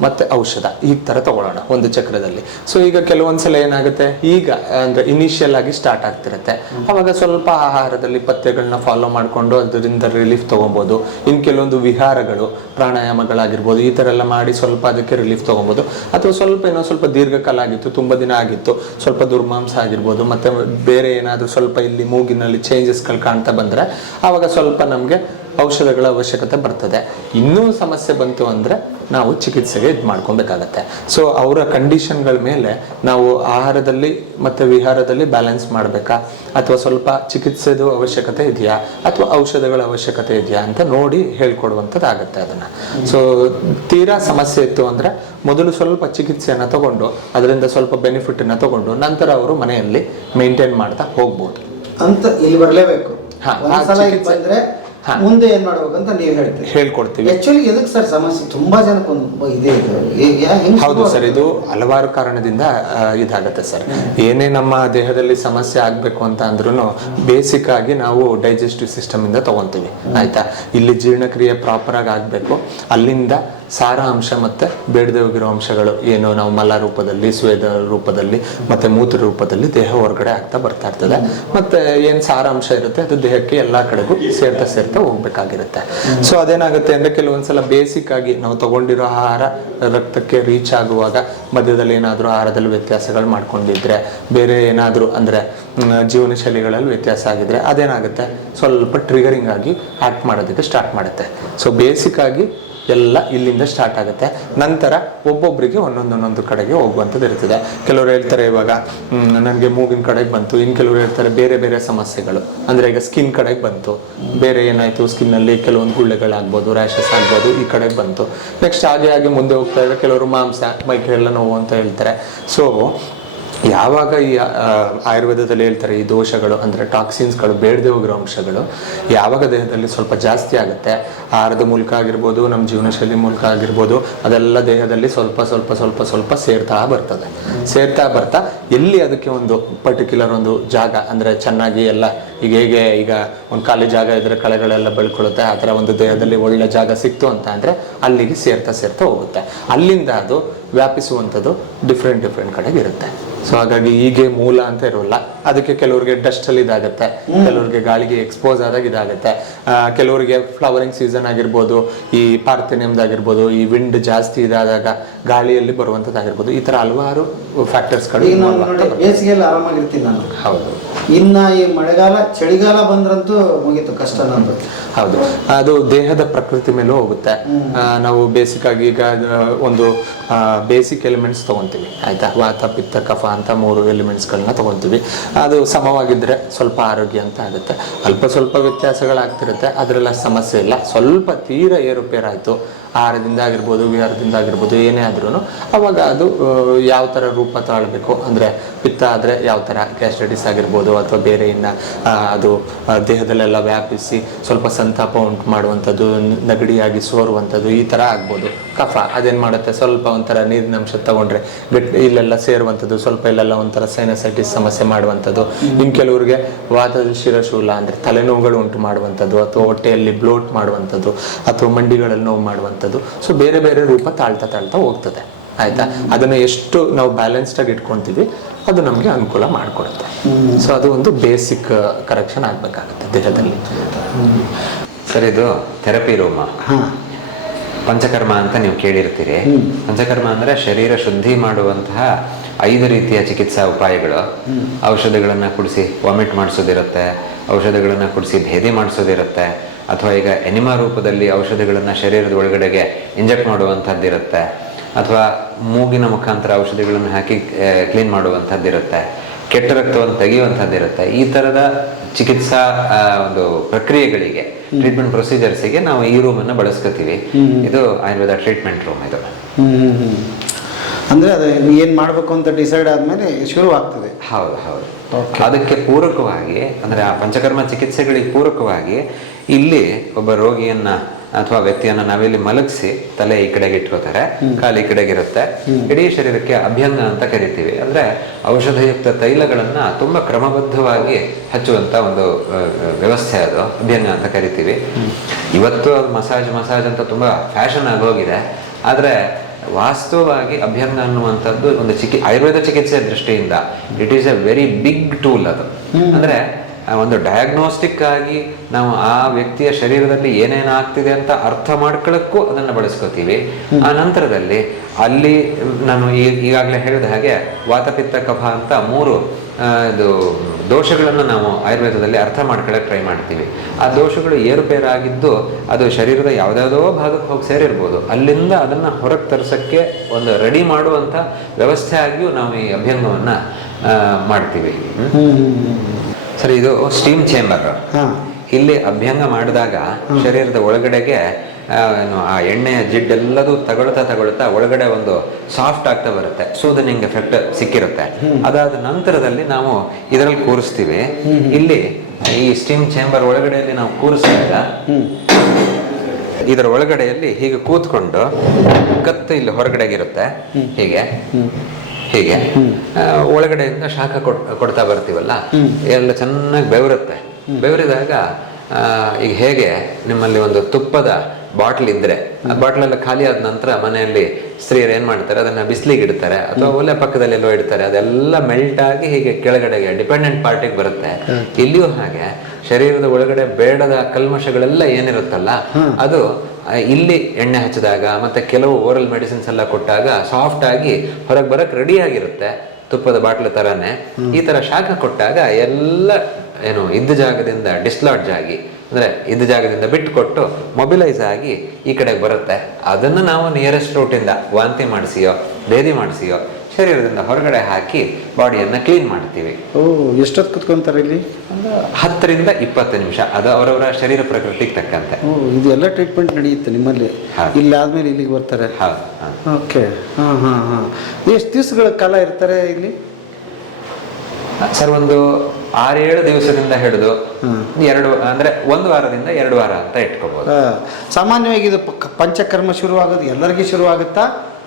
ಮತ್ತೆ ಔಷಧ ಈ ತರ ತಗೊಳ್ಳೋಣ ಒಂದು ಚಕ್ರದಲ್ಲಿ. ಸೊ ಈಗ ಕೆಲವೊಂದ್ಸಲ ಏನಾಗುತ್ತೆ? ಈಗ, ಅಂದ್ರೆ ಇನಿಷಿಯಲ್ ಆಗಿ ಸ್ಟಾರ್ಟ್ ಆಗ್ತಿರುತ್ತೆ. ಅವಾಗ ಸ್ವಲ್ಪ ಆಹಾರದಲ್ಲಿ ಪಥ್ಯಗಳನ್ನ ಫಾಲೋ ಮಾಡಿಕೊಂಡು ಅದರಿಂದ ರಿಲೀಫ್ ತೊಗೊಬೋದು. ಇನ್ ಕೆಲವೊಂದು ವಿಹಾರಗಳು, ಪ್ರಾಣಾಯಾಮಗಳಾಗಿರ್ಬೋದು, ಈ ತರ ಎಲ್ಲ ಮಾಡಿ ಸ್ವಲ್ಪ ಅದಕ್ಕೆ ರಿಲೀಫ್ ತಗೊಬೋದು. ಅಥವಾ ಸ್ವಲ್ಪ ಏನೋ ಸ್ವಲ್ಪ ದೀರ್ಘಕಾಲ ಆಗಿತ್ತು, ತುಂಬಾ ದಿನ ಆಗಿತ್ತು, ಸ್ವಲ್ಪ ದುರ್ಮಾಂಸ ಆಗಿರ್ಬೋದು, ಮತ್ತೆ ಬೇರೆ ಏನಾದರೂ ಸ್ವಲ್ಪ ಇಲ್ಲಿ ಮೂಗಿನಲ್ಲಿ ಚೇಂಜಸ್ಗಳು ಕಾಣ್ತಾ ಬಂದರೆ ಆವಾಗ ಸ್ವಲ್ಪ ನಮ್ಗೆ ಔಷಧಗಳ ಅವಶ್ಯಕತೆ ಬರ್ತದೆ. ಇನ್ನೂ ಸಮಸ್ಯೆ ಬಂತು ಅಂದ್ರೆ ನಾವು ಚಿಕಿತ್ಸೆಗೆ ಇದು ಮಾಡ್ಕೊಬೇಕಾಗತ್ತೆ. ಸೊ ಅವರ ಕಂಡೀಷನ್ಗಳ ಮೇಲೆ ನಾವು ಆಹಾರದಲ್ಲಿ ಮತ್ತೆ ವಿಹಾರದಲ್ಲಿ ಬ್ಯಾಲೆನ್ಸ್ ಮಾಡಬೇಕಾ? ಅಥವಾ ಸ್ವಲ್ಪ ಚಿಕಿತ್ಸೆದು ಅವಶ್ಯಕತೆ ಇದೆಯಾ? ಅಥವಾ ಔಷಧಗಳ ಅವಶ್ಯಕತೆ ಇದೆಯಾ? ಅಂತ ನೋಡಿ ಹೇಳ್ಕೊಡುವಂಥದ್ದಾಗತ್ತೆ ಅದನ್ನ. ಸೊ ತೀರಾ ಸಮಸ್ಯೆ ಇತ್ತು ಅಂದ್ರೆ ಮೊದಲು ಸ್ವಲ್ಪ ಚಿಕಿತ್ಸೆಯನ್ನ ತಗೊಂಡು ಅದರಿಂದ ಸ್ವಲ್ಪ ಬೆನಿಫಿಟ್ ಅನ್ನ ತಗೊಂಡು ನಂತರ ಅವರು ಮನೆಯಲ್ಲಿ ಮೇಂಟೈನ್ ಮಾಡ್ತಾ ಹೋಗ್ಬೋದು. ಅಂತ ಇಲ್ಲಿ ಬರಲೇಬೇಕು. ಮುಂದೆ ಏನ್ ಮಾಡ್ಬೇಕು ಅಂತ ನೀವು ಹೇಳ್ತೀರಿ. ಹೇಳ್ಕೊಡ್ತೀವಿ. ಆಕ್ಚುಲಿ ಎದಕ್ಕೆ ಸರ್ ಸಮಸ್ಯೆ? ತುಂಬಾ ಜನಕ್ಕೊಂದು ಇದೆ ಇದು. ಹೌದು ಸರ್ ಇದು ಹಲವಾರು ಕಾರಣದಿಂದ ಇದಾಗತ್ತೆ ಸರ್. ಏನೇ ನಮ್ಮ ದೇಹದಲ್ಲಿ ಸಮಸ್ಯೆ ಆಗ್ಬೇಕು ಅಂತ ಅಂದ್ರೂ ಬೇಸಿಕ್ ಆಗಿ ನಾವು ಡೈಜೆಸ್ಟಿವ್ ಸಿಸ್ಟಮ್ ಇಂದ ತಗೊಂತೀವಿ. ಆಯ್ತಾ? ಇಲ್ಲಿ ಜೀರ್ಣಕ್ರಿಯೆ ಪ್ರಾಪರ್ ಆಗಿ ಆಗ್ಬೇಕು. ಅಲ್ಲಿಂದ ಸಾರ ಅಂಶ ಮತ್ತೆ ಬೇಡದೆ ಹೋಗಿರೋ ಅಂಶಗಳು. ಏನು ನಾವು ಮಲ ರೂಪದಲ್ಲಿ, ಸ್ವೇದ ರೂಪದಲ್ಲಿ, ಮತ್ತೆ ಮೂತ್ರ ರೂಪದಲ್ಲಿ ದೇಹ ಹೊರಗಡೆ ಆಗ್ತಾ ಬರ್ತಾ ಇರ್ತದೆ. ಮತ್ತೆ ಏನ್ ಸಾರ ಅಂಶ ಇರುತ್ತೆ? ಅದು ದೇಹಕ್ಕೆ ಎಲ್ಲಾ ಕಡೆಗೂ ಸೇರ್ತಾ ಸೇರ್ತಾ ಹೋಗ್ಬೇಕಾಗಿರುತ್ತೆ. ಸೊ ಅದೇನಾಗುತ್ತೆ ಅಂದ್ರೆ ಕೆಲವೊಂದ್ಸಲ ಬೇಸಿಕ್ ಆಗಿ ನಾವು ತಗೊಂಡಿರೋ ಆಹಾರ ರಕ್ತಕ್ಕೆ ರೀಚ್ ಆಗುವಾಗ ಮಧ್ಯದಲ್ಲಿ ಏನಾದರೂ ಆಹಾರದಲ್ಲಿ ವ್ಯತ್ಯಾಸಗಳು ಮಾಡ್ಕೊಂಡಿದ್ರೆ, ಬೇರೆ ಏನಾದರೂ ಅಂದ್ರೆ ಜೀವನ ಶೈಲಿಗಳಲ್ಲಿ ವ್ಯತ್ಯಾಸ ಆಗಿದ್ರೆ ಅದೇನಾಗುತ್ತೆ? ಸ್ವಲ್ಪ ಟ್ರಿಗರಿಂಗ್ ಆಗಿ ಆಕ್ಟ್ ಮಾಡೋದಕ್ಕೆ ಸ್ಟಾರ್ಟ್ ಮಾಡುತ್ತೆ. ಸೊ ಬೇಸಿಕ್ ಆಗಿ ಎಲ್ಲ ಇಲ್ಲಿಂದ ಸ್ಟಾರ್ಟ್ ಆಗುತ್ತೆ. ನಂತರ ಒಬ್ಬೊಬ್ಬರಿಗೆ ಒಂದೊಂದು ಒಂದೊಂದು ಕಡೆಗೆ ಹೋಗುವಂಥದ್ದು ಇರ್ತದೆ. ಕೆಲವರು ಹೇಳ್ತಾರೆ ಇವಾಗ ನನಗೆ ಮೂಗಿನ ಕಡೆಗೆ ಬಂತು. ಇನ್ನು ಕೆಲವರು ಹೇಳ್ತಾರೆ, ಬೇರೆ ಬೇರೆ ಸಮಸ್ಯೆಗಳು. ಅಂದರೆ ಈಗ ಸ್ಕಿನ್ ಕಡೆಗೆ ಬಂತು. ಬೇರೆ ಏನಾಯಿತು? ಸ್ಕಿನ್ನಲ್ಲಿ ಕೆಲವೊಂದು ಗುಳ್ಳೆಗಳಾಗ್ಬೋದು ರ್ಯಾಷಸ್ ಆಗ್ಬೋದು, ಈ ಕಡೆಗೆ ಬಂತು. ನೆಕ್ಸ್ಟ್ ಹಾಗೆ ಹಾಗೆ ಮುಂದೆ ಹೋಗ್ತಾ ಇದ್ರೆ ಕೆಲವರು ಮಾಂಸ ಮೈಕೈಯೆಲ್ಲ ನೋವು ಅಂತ ಹೇಳ್ತಾರೆ. ಸೊ ಯಾವಾಗ ಈ ಆಯುರ್ವೇದದಲ್ಲಿ ಹೇಳ್ತಾರೆ ಈ ದೋಷಗಳು ಅಂದರೆ ಟಾಕ್ಸಿನ್ಸ್ಗಳು, ಬೇಡದೆ ಹೋಗಿರೋ ಅಂಶಗಳು, ಯಾವಾಗ ದೇಹದಲ್ಲಿ ಸ್ವಲ್ಪ ಜಾಸ್ತಿ ಆಗುತ್ತೆ? ಆಹಾರದ ಮೂಲಕ ಆಗಿರ್ಬೋದು, ನಮ್ಮ ಜೀವನ ಶೈಲಿ ಮೂಲಕ ಆಗಿರ್ಬೋದು, ಅದೆಲ್ಲ ದೇಹದಲ್ಲಿ ಸ್ವಲ್ಪ ಸ್ವಲ್ಪ ಸ್ವಲ್ಪ ಸ್ವಲ್ಪ ಸೇರ್ತಾ ಬರ್ತದೆ. ಸೇರ್ತಾ ಬರ್ತಾ ಎಲ್ಲಿ ಅದಕ್ಕೆ ಒಂದು ಪರ್ಟಿಕ್ಯುಲರ್ ಒಂದು ಜಾಗ ಅಂದರೆ ಚೆನ್ನಾಗಿ ಎಲ್ಲ ಈಗ ಹೇಗೆ ಈಗ ಒಂದು ಖಾಲಿ ಜಾಗ ಇದ್ರೆ ಕಳೆಗಳೆಲ್ಲ ಬೆಳ್ಕೊಳ್ಳುತ್ತೆ, ಆ ಥರ ಒಂದು ದೇಹದಲ್ಲಿ ಒಳ್ಳೆ ಜಾಗ ಸಿಕ್ತು ಅಂತ ಅಂದರೆ ಅಲ್ಲಿಗೆ ಸೇರ್ತಾ ಸೇರ್ತಾ ಹೋಗುತ್ತೆ. ಅಲ್ಲಿಂದ ಅದು ವ್ಯಾಪಿಸುವಂಥದ್ದು ಡಿಫ್ರೆಂಟ್ ಡಿಫ್ರೆಂಟ್ ಕಡೆಗೆ ಇರುತ್ತೆ. ಸೊ ಹಾಗಾಗಿ ಹೀಗೆ ಮೂಲ ಅಂತ ಇರೋಲ್ಲ. ಅದಕ್ಕೆ ಕೆಲವರಿಗೆ ಡಸ್ಟ್ ಅಲ್ಲಿ ಇದಾಗುತ್ತೆ. ಕೆಲವರಿಗೆ ಗಾಳಿಗೆ ಎಕ್ಸ್ಪೋಸ್ ಆದಾಗ ಇದಾಗುತ್ತೆ. ಕೆಲವರಿಗೆ ಫ್ಲವರಿಂಗ್ ಸೀಸನ್ ಆಗಿರ್ಬೋದು ಈ ಪಾರ್ಥೆನಿಯಮ್ದಾಗಿರ್ಬೋದು ಈ ವಿಂಡ್ ಜಾಸ್ತಿ ಇದಾದಾಗ ಗಾಳಿಯಲ್ಲಿ ಬರುವಂತದ್ದಾಗಿರ್ಬೋದು ಈ ತರ ಹಲವಾರು ನಾವು ನೋಡಿ ಬೇಸಿಗೆಯಲ್ಲಿ ಆರಾಮಾಗಿರ್ತೀನಿ ನಾನು. ಹೌದು. ಇನ್ನ ಈ ಮಳೆಗಾಲ ಚಳಿಗಾಲ ಬಂದ್ರಂತೂ ಮುಗೀತು ಕಷ್ಟ ನಂದು. ಹೌದು. ಅದು ದೇಹದ ಪ್ರಕೃತಿ ಮೇಲೂ ಹೋಗುತ್ತೆ. ನಾವು ಬೇಸಿಕ್ ಆಗಿ ಈಗ ಒಂದು ಬೇಸಿಕ್ ಎಲಿಮೆಂಟ್ಸ್ ತಗೊಂತೀವಿ. ಆಯ್ತಾ? ವಾತ ಪಿತ್ತ ಕಫ ಅಂತ ಮೂರು ಎಲಿಮೆಂಟ್ಸ್ಗಳನ್ನ ತಗೊಂತೀವಿ. ಅದು ಸಮವಾಗಿದ್ರೆ ಸ್ವಲ್ಪ ಆರೋಗ್ಯ ಅಂತ ಆಗುತ್ತೆ. ಅಲ್ಪ ಸ್ವಲ್ಪ ವ್ಯತ್ಯಾಸಗಳಾಗ್ತಿರುತ್ತೆ. ಅದರೆಲ್ಲ ಸಮಸ್ಯೆ ಇಲ್ಲ. ಸ್ವಲ್ಪ ತೀರ ಏರುಪೇರಾಯಿತು. ಆಹಾರದಿಂದ ಆಗಿರ್ಬೋದು ವಿಹಾರದಿಂದ ಆಗಿರ್ಬೋದು, ಏನೇ ಆದ್ರೂ ಅವಾಗ ಅದು ಯಾವ ಥರ ರೂಪ ತಾಳ್ಬೇಕು ಅಂದರೆ ಪಿತ್ತ ಆದರೆ ಯಾವ ಥರ ಗ್ಯಾಸ್ಟ್ರೈಟಿಸ್ ಆಗಿರ್ಬೋದು ಅಥವಾ ಬೇರೆ ಇನ್ನು ಅದು ದೇಹದಲ್ಲೆಲ್ಲ ವ್ಯಾಪಿಸಿ ಸ್ವಲ್ಪ ಸಂತಾಪ ಉಂಟು ಮಾಡುವಂಥದ್ದು, ನಗಡಿಯಾಗಿ ಸೋರುವಂಥದ್ದು ಈ ಥರ ಆಗ್ಬೋದು. ಕಫ ಅದೇನು ಮಾಡುತ್ತೆ? ಸ್ವಲ್ಪ ಒಂಥರ ನೀರಿನ ಅಂಶ ತಗೊಂಡ್ರೆ ಗಟ್ಟಿ ಇಲ್ಲೆಲ್ಲ ಸೇರುವಂಥದ್ದು, ಸ್ವಲ್ಪ ಇಲ್ಲೆಲ್ಲ ಒಂಥರ ಸೈನಸೈಟಿಸ್ ಸಮಸ್ಯೆ ಮಾಡುವಂಥದ್ದು. ಇನ್ನು ಕೆಲವರಿಗೆ ವಾತದ ಶಿರಶೂಲ ಅಂದರೆ ತಲೆನೋವುಗಳು ಉಂಟು ಮಾಡುವಂಥದ್ದು ಅಥವಾ ಹೊಟ್ಟೆಯಲ್ಲಿ ಬ್ಲೋಟ್ ಮಾಡುವಂಥದ್ದು ಅಥವಾ ಮಂಡಿಗಳಲ್ಲಿ ನೋವು ಮಾಡುವಂಥದ್ದು. ಸೊ ಬೇರೆ ಬೇರೆ ರೂಪ ತಾಳ್ತಾ ತಾಳ್ತಾ ಹೋಗ್ತದೆ. ಆಯ್ತಾ? ಅದನ್ನು ಎಷ್ಟು ನಾವು ಬ್ಯಾಲೆನ್ಸ್ಡ್ ಆಗಿ ಇಟ್ಕೊಂತೀವಿ ಅದು ನಮಗೆ ಅನುಕೂಲ ಮಾಡಿಕೊಡುತ್ತೆ. ಸೊ ಅದು ಒಂದು ಬೇಸಿಕ್ ಕರೆಕ್ಷನ್ ಆಗಬೇಕಾಗುತ್ತೆ ದೇಹದಲ್ಲಿ. ಸರ್ ಇದು ಥೆರಪಿ ರೂಮ ಪಂಚಕರ್ಮ ಅಂತ ನೀವು ಕೇಳಿರ್ತೀರಿ. ಪಂಚಕರ್ಮ ಅಂದ್ರೆ ಶರೀರ ಶುದ್ಧಿ ಮಾಡುವಂತಹ ಐದು ರೀತಿಯ ಚಿಕಿತ್ಸಾ ಉಪಾಯಗಳು. ಔಷಧಿಗಳನ್ನ ಕುಡಿಸಿ ವಾಮಿಟ್ ಮಾಡಿಸೋದಿರುತ್ತೆ ಔಷಧಿಗಳನ್ನ ಕುಡಿಸಿ ಭೇದಿ ಮಾಡಿಸೋದಿರುತ್ತೆ ಅಥವಾ ಈಗ ಎನಿಮಾ ರೂಪದಲ್ಲಿ ಔಷಧಿಗಳನ್ನ ಶರೀರದ ಒಳಗಡೆಗೆ ಇಂಜೆಕ್ಟ್ ಮಾಡುವಂಥದ್ದಿರುತ್ತೆ. ಅಥವಾ ಮೂಗಿನ ಮುಖಾಂತರ ಔಷಧಿಗಳನ್ನು ಹಾಕಿ ಕ್ಲೀನ್ ಮಾಡುವಂಥದ್ದಿರುತ್ತೆ ಕೆಟ್ಟ ರಕ್ತವನ್ನು ತೆಗೆಯುವಂಥದ್ದಿರುತ್ತೆ ಈ ಥರದ ಚಿಕಿತ್ಸಾ ಒಂದು ಪ್ರಕ್ರಿಯೆಗಳಿಗೆ ಟ್ರೀಟ್ಮೆಂಟ್ ಪ್ರೊಸೀಜರ್ಸಿಗೆ ನಾವು ಈ ರೂಮನ್ನು ಬಳಸ್ಕೊತೀವಿ. ಇದು ಆಯುರ್ವೇದ ಟ್ರೀಟ್ಮೆಂಟ್ ರೂಮ್ ಇದು. ಅಂದ್ರೆ ಅದು ಏನ್ ಮಾಡ್ಬೇಕು ಅಂತ ಡಿಸೈಡ್ ಆದ್ಮೇಲೆ ಶುರು ಆಗ್ತದೆ ಹೌದು. ಹೌದು ಅದಕ್ಕೆ ಪೂರಕವಾಗಿ ಅಂದ್ರೆ ಆ ಪಂಚಕರ್ಮ ಚಿಕಿತ್ಸೆಗಳಿಗೆ ಪೂರಕವಾಗಿ ಇಲ್ಲಿ ಒಬ್ಬ ರೋಗಿಯನ್ನ ಅಥವಾ ವ್ಯಕ್ತಿಯನ್ನ ನಾವಿಲ್ಲಿ ಮಲಗಿಸಿ ತಲೆ ಈ ಕಡೆಗೆ ಇಟ್ಕೋತಾರೆ ಕಾಲು ಈ ಕಡೆಗಿರುತ್ತೆ ಇಡೀ ಶರೀರಕ್ಕೆ ಅಭ್ಯಂಗ ಅಂತ ಕರಿತೀವಿ. ಅಂದ್ರೆ ಔಷಧಯುಕ್ತ ತೈಲಗಳನ್ನ ತುಂಬಾ ಕ್ರಮಬದ್ಧವಾಗಿ ಹಚ್ಚುವಂತ ಒಂದು ವ್ಯವಸ್ಥೆ ಅದು ಅಭ್ಯಂಗ ಅಂತ ಕರಿತೀವಿ. ಇವತ್ತು ಮಸಾಜ್ ಮಸಾಜ್ ಅಂತ ತುಂಬಾ ಫ್ಯಾಷನ್ ಆಗಿ ಹೋಗಿದೆ. ಆದ್ರೆ ವಾಸ್ತವವಾಗಿ ಅಭ್ಯಂಗ ಅನ್ನುವಂಥದ್ದು ಒಂದು ಚಿಕಿ ಆಯುರ್ವೇದ ಚಿಕಿತ್ಸೆ ದೃಷ್ಟಿಯಿಂದ it is a very big tool ಅದು. ಅಂದ್ರೆ ಒಂದು ಡಯಾಗ್ನೋಸ್ಟಿಕ್ ಆಗಿ ನಾವು ಆ ವ್ಯಕ್ತಿಯ ಶರೀರದಲ್ಲಿ ಏನೇನು ಆಗ್ತಿದೆ ಅಂತ ಅರ್ಥ ಮಾಡ್ಕೊಳ್ಳೋಕ್ಕೂ ಅದನ್ನು ಬಳಸ್ಕೋತೀವಿ. ಆ ನಂತರದಲ್ಲಿ ಅಲ್ಲಿ ನಾನು ಈಗಾಗಲೇ ಹೇಳಿದ ಹಾಗೆ ವಾತಪಿತ್ತ ಕಫ ಅಂತ ಮೂರು ಇದು ದೋಷಗಳನ್ನು ನಾವು ಆಯುರ್ವೇದದಲ್ಲಿ ಅರ್ಥ ಮಾಡ್ಕೊಳ್ಳೋಕೆ ಟ್ರೈ ಮಾಡ್ತೀವಿ. ಆ ದೋಷಗಳು ಏರುಪೇರಾಗಿದ್ದು ಅದು ಶರೀರದ ಯಾವುದಾವುದೋ ಭಾಗಕ್ಕೆ ಹೋಗಿ ಸೇರಿರ್ಬೋದು. ಅಲ್ಲಿಂದ ಅದನ್ನು ಹೊರಗೆ ತರಿಸೋಕ್ಕೆ ಒಂದು ರೆಡಿ ಮಾಡುವಂಥ ವ್ಯವಸ್ಥೆ ಆಗಿಯೂ ನಾವು ಈ ಅಭ್ಯಂಗವನ್ನು ಮಾಡ್ತೀವಿ. ಸರಿ ಇದು ಸ್ಟೀಮ್ ಚೇಂಬರ್ ಇಲ್ಲಿ ಅಭ್ಯಂಗ ಮಾಡಿದಾಗ ಶರೀರದ ಒಳಗಡೆಗೆ ಆ, ಎಣ್ಣೆಯ ಜಿಡ್ಡೆಲ್ಲದೂ ತಗೊಳ್ತಾ ತಗೊಳ್ತಾ ಒಳಗಡೆ ಒಂದು ಸಾಫ್ಟ್ ಆಗ್ತಾ ಬರುತ್ತೆ ಸೂದನಿಂಗ್ ಎಫೆಕ್ಟ್ ಸಿಕ್ಕಿರುತ್ತೆ. ಅದಾದ ನಂತರದಲ್ಲಿ ನಾವು ಇದರಲ್ಲಿ ಕೂರಿಸ್ತೀವಿ. ಇಲ್ಲಿ ಈ ಸ್ಟೀಮ್ ಚೇಂಬರ್ ಒಳಗಡೆಯಲ್ಲಿ ನಾವು ಕೂರಿಸಿದಾಗ ಇದರ ಒಳಗಡೆಯಲ್ಲಿ ಹೀಗೆ ಕೂತ್ಕೊಂಡು ಕತ್ತು ಇಲ್ಲಿ ಹೊರಗಡೆಗಿರುತ್ತೆ ಹೀಗೆ. ಹೀಗೆ. ಒಳಗಡೆಯಿಂದ ಶಾಖ ಕೊಡ್ ಕೊಡ್ತಾ ಬರ್ತೀವಲ್ಲ ಎಲ್ಲ ಚೆನ್ನಾಗಿ ಬೆವರುತ್ತೆ. ಬೆವರಿದಾಗ ಈಗ ಹೇಗೆ ನಿಮ್ಮಲ್ಲಿ ಒಂದು ತುಪ್ಪದ ಬಾಟ್ಲ್ ಇದ್ರೆ ಆ ಬಾಟ್ಲ್ ಎಲ್ಲ ಖಾಲಿ ಆದ ನಂತರ ಮನೆಯಲ್ಲಿ ಸ್ತ್ರೀಯರು ಏನ್ ಮಾಡ್ತಾರೆ ಅದನ್ನ ಬಿಸಿಲಿಗೆ ಇಡ್ತಾರೆ ಅಥವಾ ಒಲೆ ಪಕ್ಕದಲ್ಲಿ ಎಲ್ಲೋ ಇಡ್ತಾರೆ ಅದೆಲ್ಲ ಮೆಲ್ಟ್ ಆಗಿ ಹೀಗೆ ಕೆಳಗಡೆಗೆ ಡಿಪೆಂಡೆಂಟ್ ಪಾರ್ಟಿಗೆ ಬರುತ್ತೆ. ಇಲ್ಲಿಯೂ ಹಾಗೆ ಶರೀರದ ಒಳಗಡೆ ಬೇಡದ ಕಲ್ಮಶಗಳೆಲ್ಲ ಏನಿರುತ್ತಲ್ಲ ಅದು ಇಲ್ಲಿ ಎಣ್ಣೆ ಹಚ್ಚಿದಾಗ ಮತ್ತೆ ಕೆಲವು ಓರಲ್ ಮೆಡಿಸಿನ್ಸ್ ಎಲ್ಲ ಕೊಟ್ಟಾಗ ಸಾಫ್ಟ್ ಆಗಿ ಹೊರಗೆ ಬರಕ್ ರೆಡಿ ಆಗಿರುತ್ತೆ ತುಪ್ಪದ ಬಾಟ್ಲು ತರಾನೇ. ಈ ತರ ಶಾಖ ಕೊಟ್ಟಾಗ ಎಲ್ಲ ಏನು ಇದ್ದ ಜಾಗದಿಂದ ಡಿಸ್ಲಾಡ್ಜ್ ಆಗಿ ಅಂದ್ರೆ ಇದ್ದ ಜಾಗದಿಂದ ಬಿಟ್ಟುಕೊಟ್ಟು ಮೊಬಿಲೈಸ್ ಆಗಿ ಈ ಕಡೆಗೆ ಬರುತ್ತೆ. ಅದನ್ನು ನಾವು ನಿಯರೆಸ್ಟ್ ರೂಟಿಂದ ವಾಂತಿ ಮಾಡಿಸಿಯೋ ಬೇದಿ ಮಾಡಿಸಿಯೋ ಶರೀರದಿಂದ ಹೊರಗಡೆ ಹಾಕಿ ಬಾಡಿಯನ್ನು ಕ್ಲೀನ್ ಮಾಡ್ತೀವಿ. ಓ ಎಷ್ಟೊತ್ತು ಕುತ್ಕೊಂತಾರೆ ಇಲ್ಲಿ? ಒಂದು ಹತ್ತರಿಂದ ಇಪ್ಪತ್ತು ನಿಮಿಷ. ಅದು ಅವರವರ ಶರೀರ ಪ್ರಕೃತಿಗೆ ತಕ್ಕಂತೆ. ಓ ಇದು ಎಲ್ಲ ಟ್ರೀಟ್ಮೆಂಟ್ ನಡೆಯುತ್ತೆ ನಿಮ್ಮಲ್ಲಿ. ಇಲ್ಲಿ ಆದ್ಮೇಲೆ ಇಲ್ಲಿಗೆ ಬರ್ತಾರೆ. ಓಕೆ. ಹಾಂ ಹಾಂ ಹಾಂ. ಎಷ್ಟು ದಿವಸಗಳ ಕಾಲ ಇರ್ತಾರೆ ಇಲ್ಲಿ? ಸರ್ ಒಂದು ಆರೇಳು ದಿವಸದಿಂದ ಹಿಡಿದು ಎರಡು ಅಂದ್ರೆ ಒಂದು ವಾರದಿಂದ ಎರಡು ವಾರ ಅಂತ ಇಟ್ಕೋಬಹುದು ಸಾಮಾನ್ಯವಾಗಿ ಇದು ಪಂಚಕರ್ಮ ಶುರುವಾಗೋದು ಎಲ್ಲರಿಗೂ ಶುರುವಾಗುತ್ತಾ?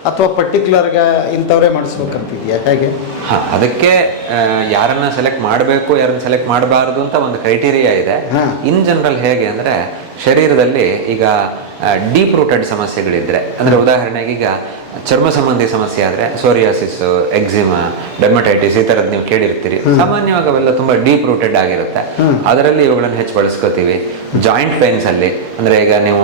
ಅಥವಾ ಪರ್ಟಿಕ್ಯುಲರ್ಗೆ ಇಂಥವ್ರೇ ಮಾಡಿಸ್ಬೇಕಂತಿದೆಯಾ? ಹೇಗೆ? ಹಾ ಅದಕ್ಕೆ ಯಾರನ್ನ ಸೆಲೆಕ್ಟ್ ಮಾಡಬೇಕು ಯಾರನ್ನ ಸೆಲೆಕ್ಟ್ ಮಾಡಬಾರದು ಅಂತ ಒಂದು ಕ್ರೈಟೀರಿಯಾ ಇದೆ. ಇನ್ ಜನರಲ್ ಹೇಗೆ ಅಂದ್ರೆ ಶರೀರದಲ್ಲಿ ಈಗ ಡೀಪ್ ರೂಟೆಡ್ ಸಮಸ್ಯೆಗಳಿದ್ರೆ ಅಂದ್ರೆ ಉದಾಹರಣೆಗೆ ಈಗ ಚರ್ಮ ಸಂಬಂಧಿ ಸಮಸ್ಯೆ ಆದ್ರೆ ಸೋರಿಯಾಸಿಸ್ ಎಕ್ಸಿಮಾ ಡೆಮಟೈಟಿಸ್ ಈ ತರದ್ ನೀವು ಕೇಳಿರ್ತೀರಿ. ಸಾಮಾನ್ಯವಾಗಿ ಅವೆಲ್ಲ ತುಂಬಾ ಡೀಪ್ ರೂಟೆಡ್ ಆಗಿರುತ್ತೆ. ಅದರಲ್ಲಿ ಇವುಗಳನ್ನು ಹೆಚ್ಚು ಬಳಸ್ಕೋತೀವಿ. ಜಾಯಿಂಟ್ ಪೈನ್ಸ್ ಅಲ್ಲಿ ಅಂದ್ರೆ ಈಗ ನೀವು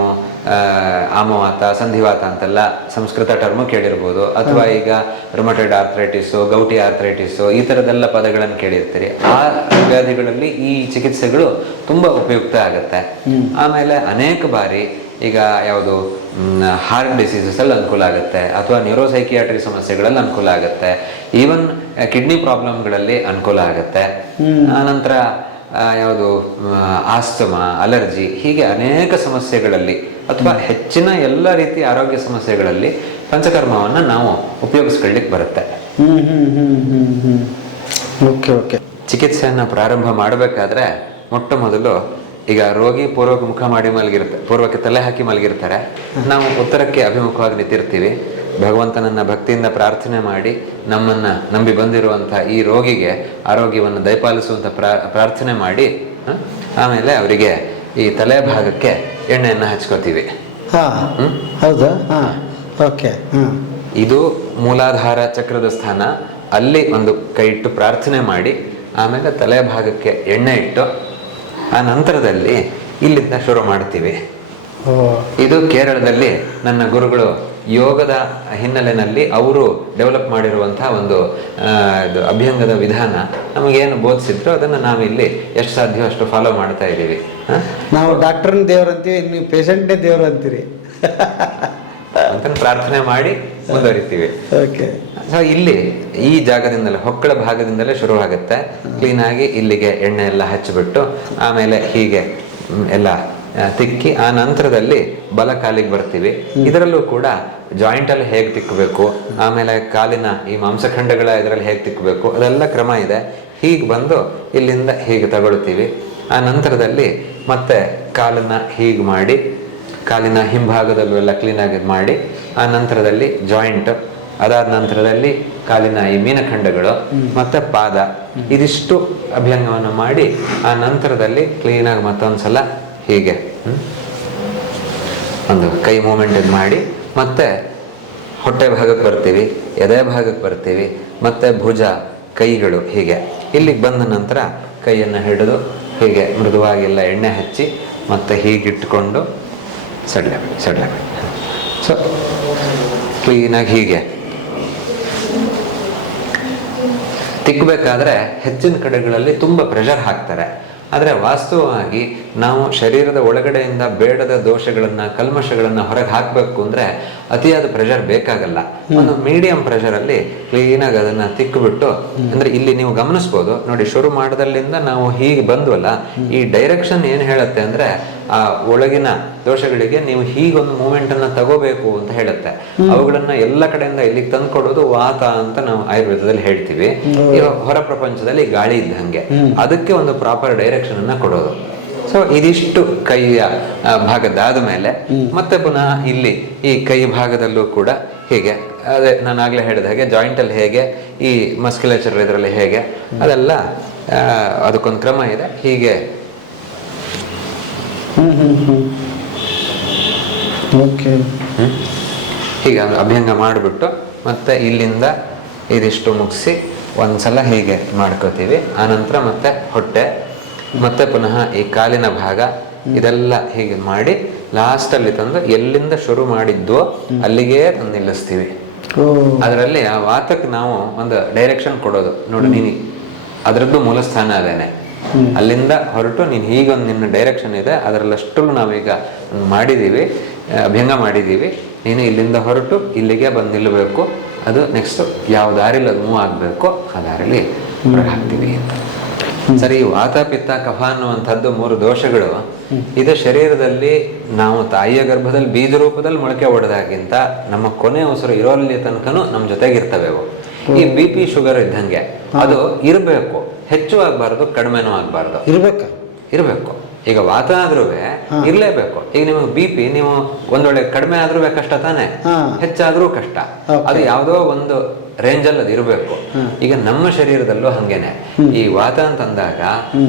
ಆಮವಾತ ಸಂಧಿವಾತ ಅಂತೆಲ್ಲ ಸಂಸ್ಕೃತ ಟರ್ಮ್ ಕೇಳಿರ್ಬೋದು. ಅಥವಾ ಈಗ ರೊಮಟೈಡ್ ಆರ್ಥ್ರೈಟಿಸು ಗೌಟಿ ಆರ್ಥ್ರೈಟಿಸು ಈ ಥರದ್ದೆಲ್ಲ ಪದಗಳನ್ನು ಕೇಳಿರ್ತೀರಿ. ಆ ವ್ಯಾಧಿಗಳಲ್ಲಿ ಈ ಚಿಕಿತ್ಸೆಗಳು ತುಂಬ ಉಪಯುಕ್ತ ಆಗುತ್ತೆ. ಆಮೇಲೆ ಅನೇಕ ಬಾರಿ ಈಗ ಯಾವುದು ಹಾರ್ಟ್ ಡಿಸೀಸಸ್ ಅಲ್ಲಿ ಅನುಕೂಲ ಆಗುತ್ತೆ. ಅಥವಾ ನ್ಯೂರೋಸೈಕಿಯಾಟ್ರಿ ಸಮಸ್ಯೆಗಳಲ್ಲಿ ಅನುಕೂಲ ಆಗುತ್ತೆ. ಈವನ್ ಕಿಡ್ನಿ ಪ್ರಾಬ್ಲಮ್ಗಳಲ್ಲಿ ಅನುಕೂಲ ಆಗುತ್ತೆ. ಆನಂತರ ಯಾವುದು ಆಸ್ತಮ ಅಲರ್ಜಿ ಹೀಗೆ ಅನೇಕ ಸಮಸ್ಯೆಗಳಲ್ಲಿ ಅಥವಾ ಹೆಚ್ಚಿನ ಎಲ್ಲ ರೀತಿಯ ಆರೋಗ್ಯ ಸಮಸ್ಯೆಗಳಲ್ಲಿ ಪಂಚಕರ್ಮವನ್ನ ನಾವು ಉಪಯೋಗಿಸ್ಕೊಳ್ಳಿಕ್ ಬರುತ್ತೆ. Okay okay. ಚಿಕಿತ್ಸೆಯನ್ನು ಪ್ರಾರಂಭ ಮಾಡಬೇಕಾದ್ರೆ ಮೊಟ್ಟ ಮೊದಲು ಈಗ ರೋಗಿ ಪೂರ್ವಕ್ಕೆ ಮುಖ ಮಾಡಿ ಮಲಗಿರುತ್ತೆ ಪೂರ್ವಕ್ಕೆ ತಲೆ ಹಾಕಿ ಮಲಗಿರ್ತಾರೆ. ನಾವು ಉತ್ತರಕ್ಕೆ ಅಭಿಮುಖವಾಗಿ ನಿಂತಿರ್ತೀವಿ. ಭಗವಂತನನ್ನ ಭಕ್ತಿಯಿಂದ ಪ್ರಾರ್ಥನೆ ಮಾಡಿ ನಮ್ಮನ್ನ ನಂಬಿ ಬಂದಿರುವಂತಹ ಈ ರೋಗಿಗೆ ಆರೋಗ್ಯವನ್ನು ದಯಪಾಲಿಸುವಂತ ಪ್ರಾ- ಪ್ರಾರ್ಥನೆ ಮಾಡಿ? ಆಮೇಲೆ ಅವರಿಗೆ ಈ ತಲೆ ಭಾಗಕ್ಕೆ ಎಣ್ಣೆಯನ್ನು ಹಚ್ಕೋತೀವಿ. ಹಾಂ ಹೌದಾ? ಹಾಂ ಓಕೆ ಇದು ಮೂಲಾಧಾರ ಚಕ್ರದ ಸ್ಥಾನ. ಅಲ್ಲಿ ಒಂದು ಕೈ ಇಟ್ಟು ಪ್ರಾರ್ಥನೆ ಮಾಡಿ ಆಮೇಲೆ ತಲೆ ಭಾಗಕ್ಕೆ ಎಣ್ಣೆ ಇಟ್ಟು ಆ ನಂತರದಲ್ಲಿ ಇಲ್ಲಿಂದ ಶುರು ಮಾಡ್ತೀವಿ. ಇದು ಕೇರಳದಲ್ಲಿ ನನ್ನ ಗುರುಗಳು ಯೋಗದ ಹಿನ್ನೆಲೆಯಲ್ಲಿ ಅವರು ಡೆವಲಪ್ ಮಾಡಿರುವಂತಹ ಒಂದು ಅಭ್ಯಂಗದ ವಿಧಾನ. ನಮಗೇನು ಬೋಧಿಸಿದ್ರು ಅದನ್ನು ನಾವಿಲ್ಲಿ ಎಷ್ಟು ಸಾಧ್ಯವೋ ಅಷ್ಟು ಫಾಲೋ ಮಾಡ್ತಾ ಇದ್ದೀವಿ. ನಾವು ಡಾಕ್ಟರ್ನ ದೇವ್ರು ಅಂತೀವಿ ನೀವು ಪೇಷಂಟ್ನೇ ದೇವ್ರು ಅಂತೀರಿ ಅಂತ ಪ್ರಾರ್ಥನೆ ಮಾಡಿ ಮುಂದುವರಿತೀವಿ. ಓಕೆ. ಸೊ ಇಲ್ಲಿ ಈ ಜಾಗದಿಂದಲೇ ಹೊಕ್ಕಳ ಭಾಗದಿಂದಲೇ ಶುರುವಾಗುತ್ತೆ ಕ್ಲೀನ್ ಆಗಿ ಇಲ್ಲಿಗೆ ಎಣ್ಣೆ ಎಲ್ಲ ಹಚ್ಚಿಬಿಟ್ಟು ಆಮೇಲೆ ಹೀಗೆ ಎಲ್ಲ ತಿಕ್ಕಿ ಆ ನಂತರದಲ್ಲಿ ಬಲ ಕಾಲಿಗೆ ಬರ್ತೀವಿ. ಇದರಲ್ಲೂ ಕೂಡ ಜಾಯಿಂಟ್ ಅಲ್ಲಿ ಹೇಗೆ ತಿಕ್ಕಬೇಕು ಆಮೇಲೆ ಕಾಲಿನ ಈ ಮಾಂಸಖಂಡಗಳ ಇದರಲ್ಲಿ ಹೇಗೆ ತಿಕ್ಕಬೇಕು ಅದೆಲ್ಲ ಕ್ರಮ ಇದೆ. ಹೀಗೆ ಬಂದು ಇಲ್ಲಿಂದ ಹೀಗೆ ತಗೊಳ್ತೀವಿ. ಆ ನಂತರದಲ್ಲಿ ಮತ್ತೆ ಕಾಲನ್ನ ಹೀಗೆ ಮಾಡಿ ಕಾಲಿನ ಹಿಂಭಾಗದಲ್ಲೂ ಎಲ್ಲ ಕ್ಲೀನಾಗಿ ಮಾಡಿ ಆ ನಂತರದಲ್ಲಿ ಜಾಯಿಂಟ್ ಅದಾದ ನಂತರದಲ್ಲಿ ಕಾಲಿನ ಈ ಮೀನಖಂಡಗಳು ಮತ್ತೆ ಪಾದ. ಇದಿಷ್ಟು ಅಭ್ಯಂಗವನ್ನು ಮಾಡಿ ಆ ನಂತರದಲ್ಲಿ ಕ್ಲೀನಾಗಿ ಮತ್ತೊಂದ್ಸಲ ಹೀಗೆ ಒಂದು ಕೈ ಮೂಮೆಂಟ್ ಮಾಡಿ, ಮತ್ತೆ ಹೊಟ್ಟೆ ಭಾಗಕ್ಕೆ ಬರ್ತೀವಿ, ಎದೆ ಭಾಗಕ್ಕೆ ಬರ್ತೀವಿ, ಮತ್ತೆ ಭುಜ, ಕೈಗಳು ಹೀಗೆ. ಇಲ್ಲಿಗೆ ಬಂದ ನಂತರ ಕೈಯನ್ನು ಹಿಡಿದು ಹೀಗೆ ಮೃದುವಾಗಿಲ್ಲ ಎಣ್ಣೆ ಹಚ್ಚಿ, ಮತ್ತೆ ಹೀಗಿಟ್ಕೊಂಡು ಸಡ್ಲೇಬೇಡಿ ಸಡ್ಲೇಬೇಡಿ ಸೊ ಕ್ಲೀನಾಗಿ ಹೀಗೆ. ತಿಕ್ಕಬೇಕಾದ್ರೆ ಹೆಚ್ಚಿನ ಕಡೆಗಳಲ್ಲಿ ತುಂಬ ಪ್ರೆಷರ್ ಹಾಕ್ತಾರೆ. ಆದರೆ ವಾಸ್ತವವಾಗಿ ನಾವು ಶರೀರದ ಒಳಗಡೆಯಿಂದ ಬೇಡದ ದೋಷಗಳನ್ನು ಕಲ್ಮಶಗಳನ್ನು ಹೊರಗೆ ಹಾಕಬೇಕು ಅಂದ್ರೆ ಅತಿಯಾದ ಪ್ರೆಷರ್ ಬೇಕಾಗಲ್ಲ. ಒಂದು ಮೀಡಿಯಂ ಪ್ರೆಷರ್ ಅಲ್ಲಿ ಕ್ಲೀನ್ ಆಗಿ ಅದನ್ನ ತಿಕ್ಕಿಬಿಟ್ಟು ಅಂದ್ರೆ ಇಲ್ಲಿ ನೀವು ಗಮನಿಸ್ಬೋದು ನೋಡಿ ಶುರು ಮಾಡದಲ್ಲಿಂದ ನಾವು ಹೀಗೆ ಬಂದ್ವಲ್ಲ ಈ ಡೈರೆಕ್ಷನ್ ಏನ್ ಹೇಳುತ್ತೆ ಅಂದ್ರೆ ಆ ಒಳಗಿನ ದೋಷಗಳಿಗೆ ನೀವು ಹೀಗೊಂದು ಮೂಮೆಂಟ್ ಅನ್ನ ತಗೋಬೇಕು ಅಂತ ಹೇಳುತ್ತೆ. ಅವುಗಳನ್ನ ಎಲ್ಲ ಕಡೆಯಿಂದ ಇಲ್ಲಿಗೆ ತಂದ್ಕೊಡೋದು ವಾತ ಅಂತ ನಾವು ಆಯುರ್ವೇದದಲ್ಲಿ ಹೇಳ್ತೀವಿ. ಹೊರ ಪ್ರಪಂಚದಲ್ಲಿ ಗಾಳಿ ಇದ್ದಂಗೆ. ಅದಕ್ಕೆ ಒಂದು ಪ್ರಾಪರ್ ಡೈರೆಕ್ಷನ್ ಅನ್ನ ಕೊಡೋದು. ಸೊ ಇದಿಷ್ಟು ಕೈಯ ಭಾಗದಾದ ಮೇಲೆ ಮತ್ತೆ ಪುನಃ ಇಲ್ಲಿ ಈ ಕೈ ಭಾಗದಲ್ಲೂ ಕೂಡ ಹೀಗೆ ಅದೇ ನಾನು ಆಗ್ಲೇ ಹೇಳಿದ ಹಾಗೆ ಜಾಯಿಂಟ್ ಅಲ್ಲಿ ಹೇಗೆ ಈ ಮಸ್ಕ್ಯುಲೇಚರ್ ಇದರಲ್ಲಿ ಹೇಗೆ ಅದೆಲ್ಲ ಅದಕ್ಕೊಂದು ಕ್ರಮ ಇದೆ. ಹೀಗೆ ಹೀಗೆ ಅಭ್ಯಂಗ ಮಾಡಿಬಿಟ್ಟು ಮತ್ತೆ ಇಲ್ಲಿಂದ ಇದಿಷ್ಟು ಮುಗಿಸಿ ಒಂದ್ಸಲ ಹೀಗೆ ಮಾಡ್ಕೋತೀವಿ. ಆನಂತರ ಮತ್ತೆ ಹೊಟ್ಟೆ ಮತ್ತೆ ಪುನಃ ಈ ಕಾಲಿನ ಭಾಗ ಇದೆಲ್ಲ ಹೀಗೆ ಮಾಡಿ ಲಾಸ್ಟ್ ಅಲ್ಲಿ ತಂದು ಎಲ್ಲಿಂದ ಶುರು ಮಾಡಿದ್ವೋ ಅಲ್ಲಿಗೆ ತಂದು ನಿಲ್ಲಿಸ್ತೀವಿ. ಅದರಲ್ಲಿ ಆ ವಾತಕ್ಕೆ ನಾವು ಒಂದು ಡೈರೆಕ್ಷನ್ ಕೊಡೋದು. ನೋಡು ನೀನು ಅದರದ್ದು ಮೂಲ ಸ್ಥಾನ ಅದೇನೆ ಅಲ್ಲಿಂದ ಹೊರಟು ನೀನು ಹೀಗೊಂದು ನಿನ್ನ ಡೈರೆಕ್ಷನ್ ಇದೆ ಅದರಲ್ಲಷ್ಟು ನಾವೀಗ ಮಾಡಿದ್ದೀವಿ ಅಭ್ಯಂಗ ಮಾಡಿದ್ದೀವಿ. ನೀನು ಇಲ್ಲಿಂದ ಹೊರಟು ಇಲ್ಲಿಗೆ ಬಂದು ನಿಲ್ಲಬೇಕು ಅದು ನೆಕ್ಸ್ಟ್ ಯಾವ ದಾರಿಲಿ ಅದು ಮೂವ್ ಆಗಬೇಕು. ಆ ದಾರಿಲಿ ಹೊರಗೆ ಹಾಕ್ತೀವಿ ಅಂತ. ಸರಿ ವಾತ ಪಿತ್ತ ಕಫ ಅನ್ನುವಂಥದ್ದು ಮೂರು ದೋಷಗಳು. ಇದು ಶರೀರದಲ್ಲಿ ನಾವು ತಾಯಿಯ ಗರ್ಭದಲ್ಲಿ ಬೀಜ ರೂಪದಲ್ಲಿ ಮೊಳಕೆ ಹೊಡೆದಾಗಿಂತ ನಮ್ಮ ಕೊನೆ ಉಸಿರು ಇರೋಲ್ಲಿ ತನಕನೂ ನಮ್ಮ ಜೊತೆಗಿರ್ತವೆ ಅವು ಈ ಬಿ ಪಿ ಶುಗರ್ ಇದ್ದಂಗೆ ಅದು ಇರಬೇಕು. ಹೆಚ್ಚು ಆಗಬಾರ್ದು ಕಡಿಮೆನೂ ಆಗಬಾರ್ದು. ಇರ್ಬೇಕು? ಇರಬೇಕು. ಈಗ ವಾತ ಆದ್ರೂ ಇರ್ಲೇಬೇಕು. ಈಗ ನಿಮಗೆ ಬಿ ಪಿ ನೀವು ಒಂದೊಳ್ಳೆ ಕಡಿಮೆ ಆದ್ರೂ ಕಷ್ಟ ತಾನೆ. ಹೆಚ್ಚಾದ್ರೂ ಕಷ್ಟ. ಅದು ಯಾವುದೋ ಒಂದು ರೇಂಜಲ್ಲಿ ಅದು ಇರಬೇಕು. ಈಗ ನಮ್ಮ ಶರೀರದಲ್ಲೂ ಹಂಗೇನೆ. ಈ ವಾತ ಅಂತಂದಾಗ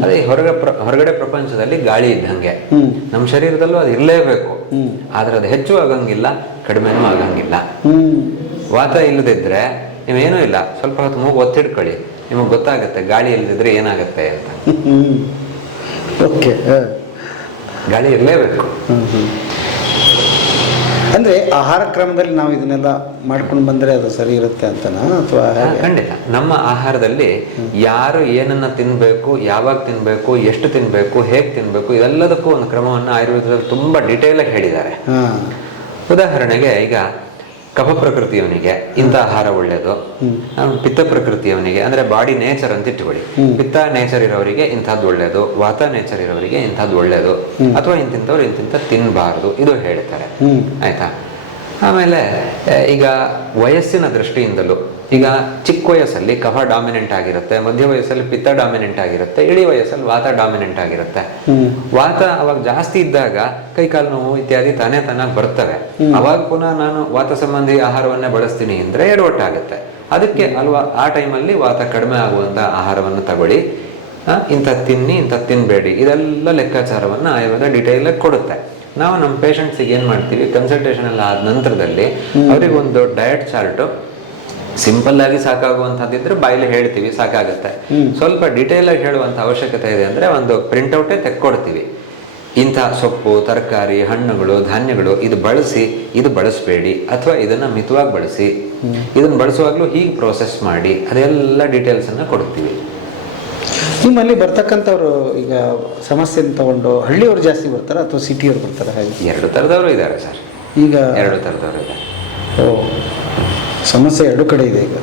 ಅದೇ ಹೊರಗೆ ಹೊರಗಡೆ ಪ್ರಪಂಚದಲ್ಲಿ ಗಾಳಿ ಇದ್ದಂಗೆ. ನಮ್ಮ ಶರೀರದಲ್ಲೂ ಅದು ಇರಲೇಬೇಕು. ಆದ್ರೆ ಅದು ಹೆಚ್ಚು ಆಗಂಗಿಲ್ಲ ಕಡಿಮೆನೂ ಆಗಂಗಿಲ್ಲ. ವಾತ ಇಲ್ಲದಿದ್ರೆ ನೀವೇನೂ ಇಲ್ಲ. ಸ್ವಲ್ಪ ಹೊತ್ತು ಮೂಗು ಒತ್ತಿಡ್ಕೊಳ್ಳಿ. ನಿಮಗೆ ಗೊತ್ತಾಗುತ್ತೆ ಗಾಳಿ ಇಲ್ಲದಿದ್ರೆ ಏನಾಗುತ್ತೆ ಅಂತ. ಓಕೆ ಗಾಳಿ ಇರಲೇಬೇಕು. ಅಂದ್ರೆ ಆಹಾರ ಕ್ರಮದಲ್ಲಿ ನಾವು ಇದನ್ನೆಲ್ಲ ಮಾಡ್ಕೊಂಡು ಬಂದರೆ ಅದು ಸರಿ ಇರುತ್ತೆ ಅಂತನಾ? ಅಥವಾ ಖಂಡಿತ. ನಮ್ಮ ಆಹಾರದಲ್ಲಿ ಯಾರು ಏನನ್ನ ತಿನ್ನಬೇಕು ಯಾವಾಗ ತಿನ್ನಬೇಕು ಎಷ್ಟು ತಿನ್ನಬೇಕು ಹೇಗೆ ತಿನ್ನಬೇಕು ಇದೆಲ್ಲದಕ್ಕೂ ಒಂದು ಕ್ರಮವನ್ನು ಆಯುರ್ವೇದದಲ್ಲಿ ತುಂಬಾ ಡೀಟೇಲ್ ಆಗಿ ಹೇಳಿದ್ದಾರೆ. ಉದಾಹರಣೆಗೆ ಈಗ ಕಫ ಪ್ರಕೃತಿಯವನಿಗೆ ಇಂಥ ಆಹಾರ ಒಳ್ಳೇದು. ಪಿತ್ತ ಪ್ರಕೃತಿಯವನಿಗೆ ಅಂದ್ರೆ ಬಾಡಿ ನೇಚರ್ ಅಂತ ಇಟ್ಕೊಳ್ಳಿ. ಪಿತ್ತ ನೇಚರ್ ಇರೋರಿಗೆ ಇಂಥದ್ದು ಒಳ್ಳೇದು ವಾತ ನೇಚರ್ ಇರೋರಿಗೆ ಇಂಥದ್ದು ಒಳ್ಳೇದು. ಅಥವಾ ಇಂತಿಂತವ್ರು ಇಂತಿಂತ ತಿನ್ಬಾರದು ಇದು ಹೇಳ್ತಾರೆ. ಆಯ್ತಾ? ಆಮೇಲೆ ಈಗ ವಯಸ್ಸಿನ ದೃಷ್ಟಿಯಿಂದಲೂ ಈಗ ಚಿಕ್ಕ ವಯಸ್ಸಲ್ಲಿ ಕಫ ಡಾಮಿನೆಂಟ್ ಆಗಿರುತ್ತೆ ಮಧ್ಯ ವಯಸ್ಸಲ್ಲಿ ಪಿತ್ತ ಡಾಮಿನೆಂಟ್ ಆಗಿರುತ್ತೆ ಇಳಿ ವಯಸ್ಸಲ್ಲಿ ವಾತ ಡಾಮಿನೆಂಟ್ ಆಗಿರುತ್ತೆ. ವಾತ ಅವಾಗ ಜಾಸ್ತಿ ಇದ್ದಾಗ ಕೈಕಾಲು ನೋವು ಇತ್ಯಾದಿ ತಾನೇ ತಾನಾಗಿ ಬರ್ತವೆ. ಅವಾಗ ಪುನಃ ನಾನು ವಾತ ಸಂಬಂಧಿ ಆಹಾರವನ್ನೇ ಬಳಸ್ತೀನಿ ಅಂದ್ರೆ ಎಡವಟ್ಟಾಗುತ್ತೆ. ಅದಕ್ಕೆ ಅಲ್ವಾ ಆ ಟೈಮಲ್ಲಿ ವಾತ ಕಡಿಮೆ ಆಗುವಂತ ಆಹಾರವನ್ನು ತಗೊಳ್ಳಿ. ಇಂಥ ತಿನ್ನಿ ಇಂಥ ತಿನ್ಬೇಡಿ. ಇದೆಲ್ಲ ಲೆಕ್ಕಾಚಾರವನ್ನು ಆಯುರ್ವೇದ ಡೀಟೇಲ್ ಆಗಿ ಕೊಡುತ್ತೆ. ನಾವು ನಮ್ಮ ಪೇಷಂಟ್ಸಿಗೆ ಏನು ಮಾಡ್ತೀವಿ ಕನ್ಸಲ್ಟೇಷನ್ ಎಲ್ಲ ಆದ ನಂತರದಲ್ಲಿ ಅವ್ರಿಗೆ ಒಂದು ಡಯಟ್ ಚಾರ್ಟು ಸಿಂಪಲ್ ಆಗಿ ಸಾಕಾಗುವಂಥದ್ದಿದ್ರೆ ಬಾಯಲ್ಲಿ ಹೇಳ್ತೀವಿ ಸಾಕಾಗುತ್ತೆ. ಸ್ವಲ್ಪ ಡೀಟೇಲ್ ಆಗಿ ಹೇಳುವಂಥ ಅವಶ್ಯಕತೆ ಇದೆ ಅಂದ್ರೆ ಒಂದು ಪ್ರಿಂಟೌಟೇ ತೆಕ್ಕೊಡ್ತೀವಿ. ಇಂಥ ಸೊಪ್ಪು ತರಕಾರಿ ಹಣ್ಣುಗಳು ಧಾನ್ಯಗಳು ಇದು ಬಳಸಿ ಇದು ಬಳಸಬೇಡಿ ಅಥವಾ ಇದನ್ನ ಮಿತವಾಗಿ ಬಳಸಿ ಇದನ್ನ ಬಳಸುವಾಗಲೂ ಹೀಗೆ ಪ್ರೋಸೆಸ್ ಮಾಡಿ ಅದೆಲ್ಲ ಡೀಟೇಲ್ಸ್ ಅನ್ನ ಕೊಡ್ತೀವಿ. ನಿಮ್ಮಲ್ಲಿ ಬರ್ತಕ್ಕಂಥವ್ರು ಈಗ ಸಮಸ್ಯೆ ತಗೊಂಡು ಹಳ್ಳಿಯವರು ಜಾಸ್ತಿ ಬರ್ತಾರ ಅಥವಾ ಸಿಟಿಯವ್ರು ಬರ್ತಾರ ಹಾಗೆ? ಎರಡು ಥರದವರು ಇದ್ದಾರೆ ಸರ್. ಈಗ ಎರಡು ತರದವರು ಇದ್ದಾರೆ. ಓ ಸಮಸ್ಯೆ ಎರಡು ಕಡೆ ಇದೆ ಈಗ.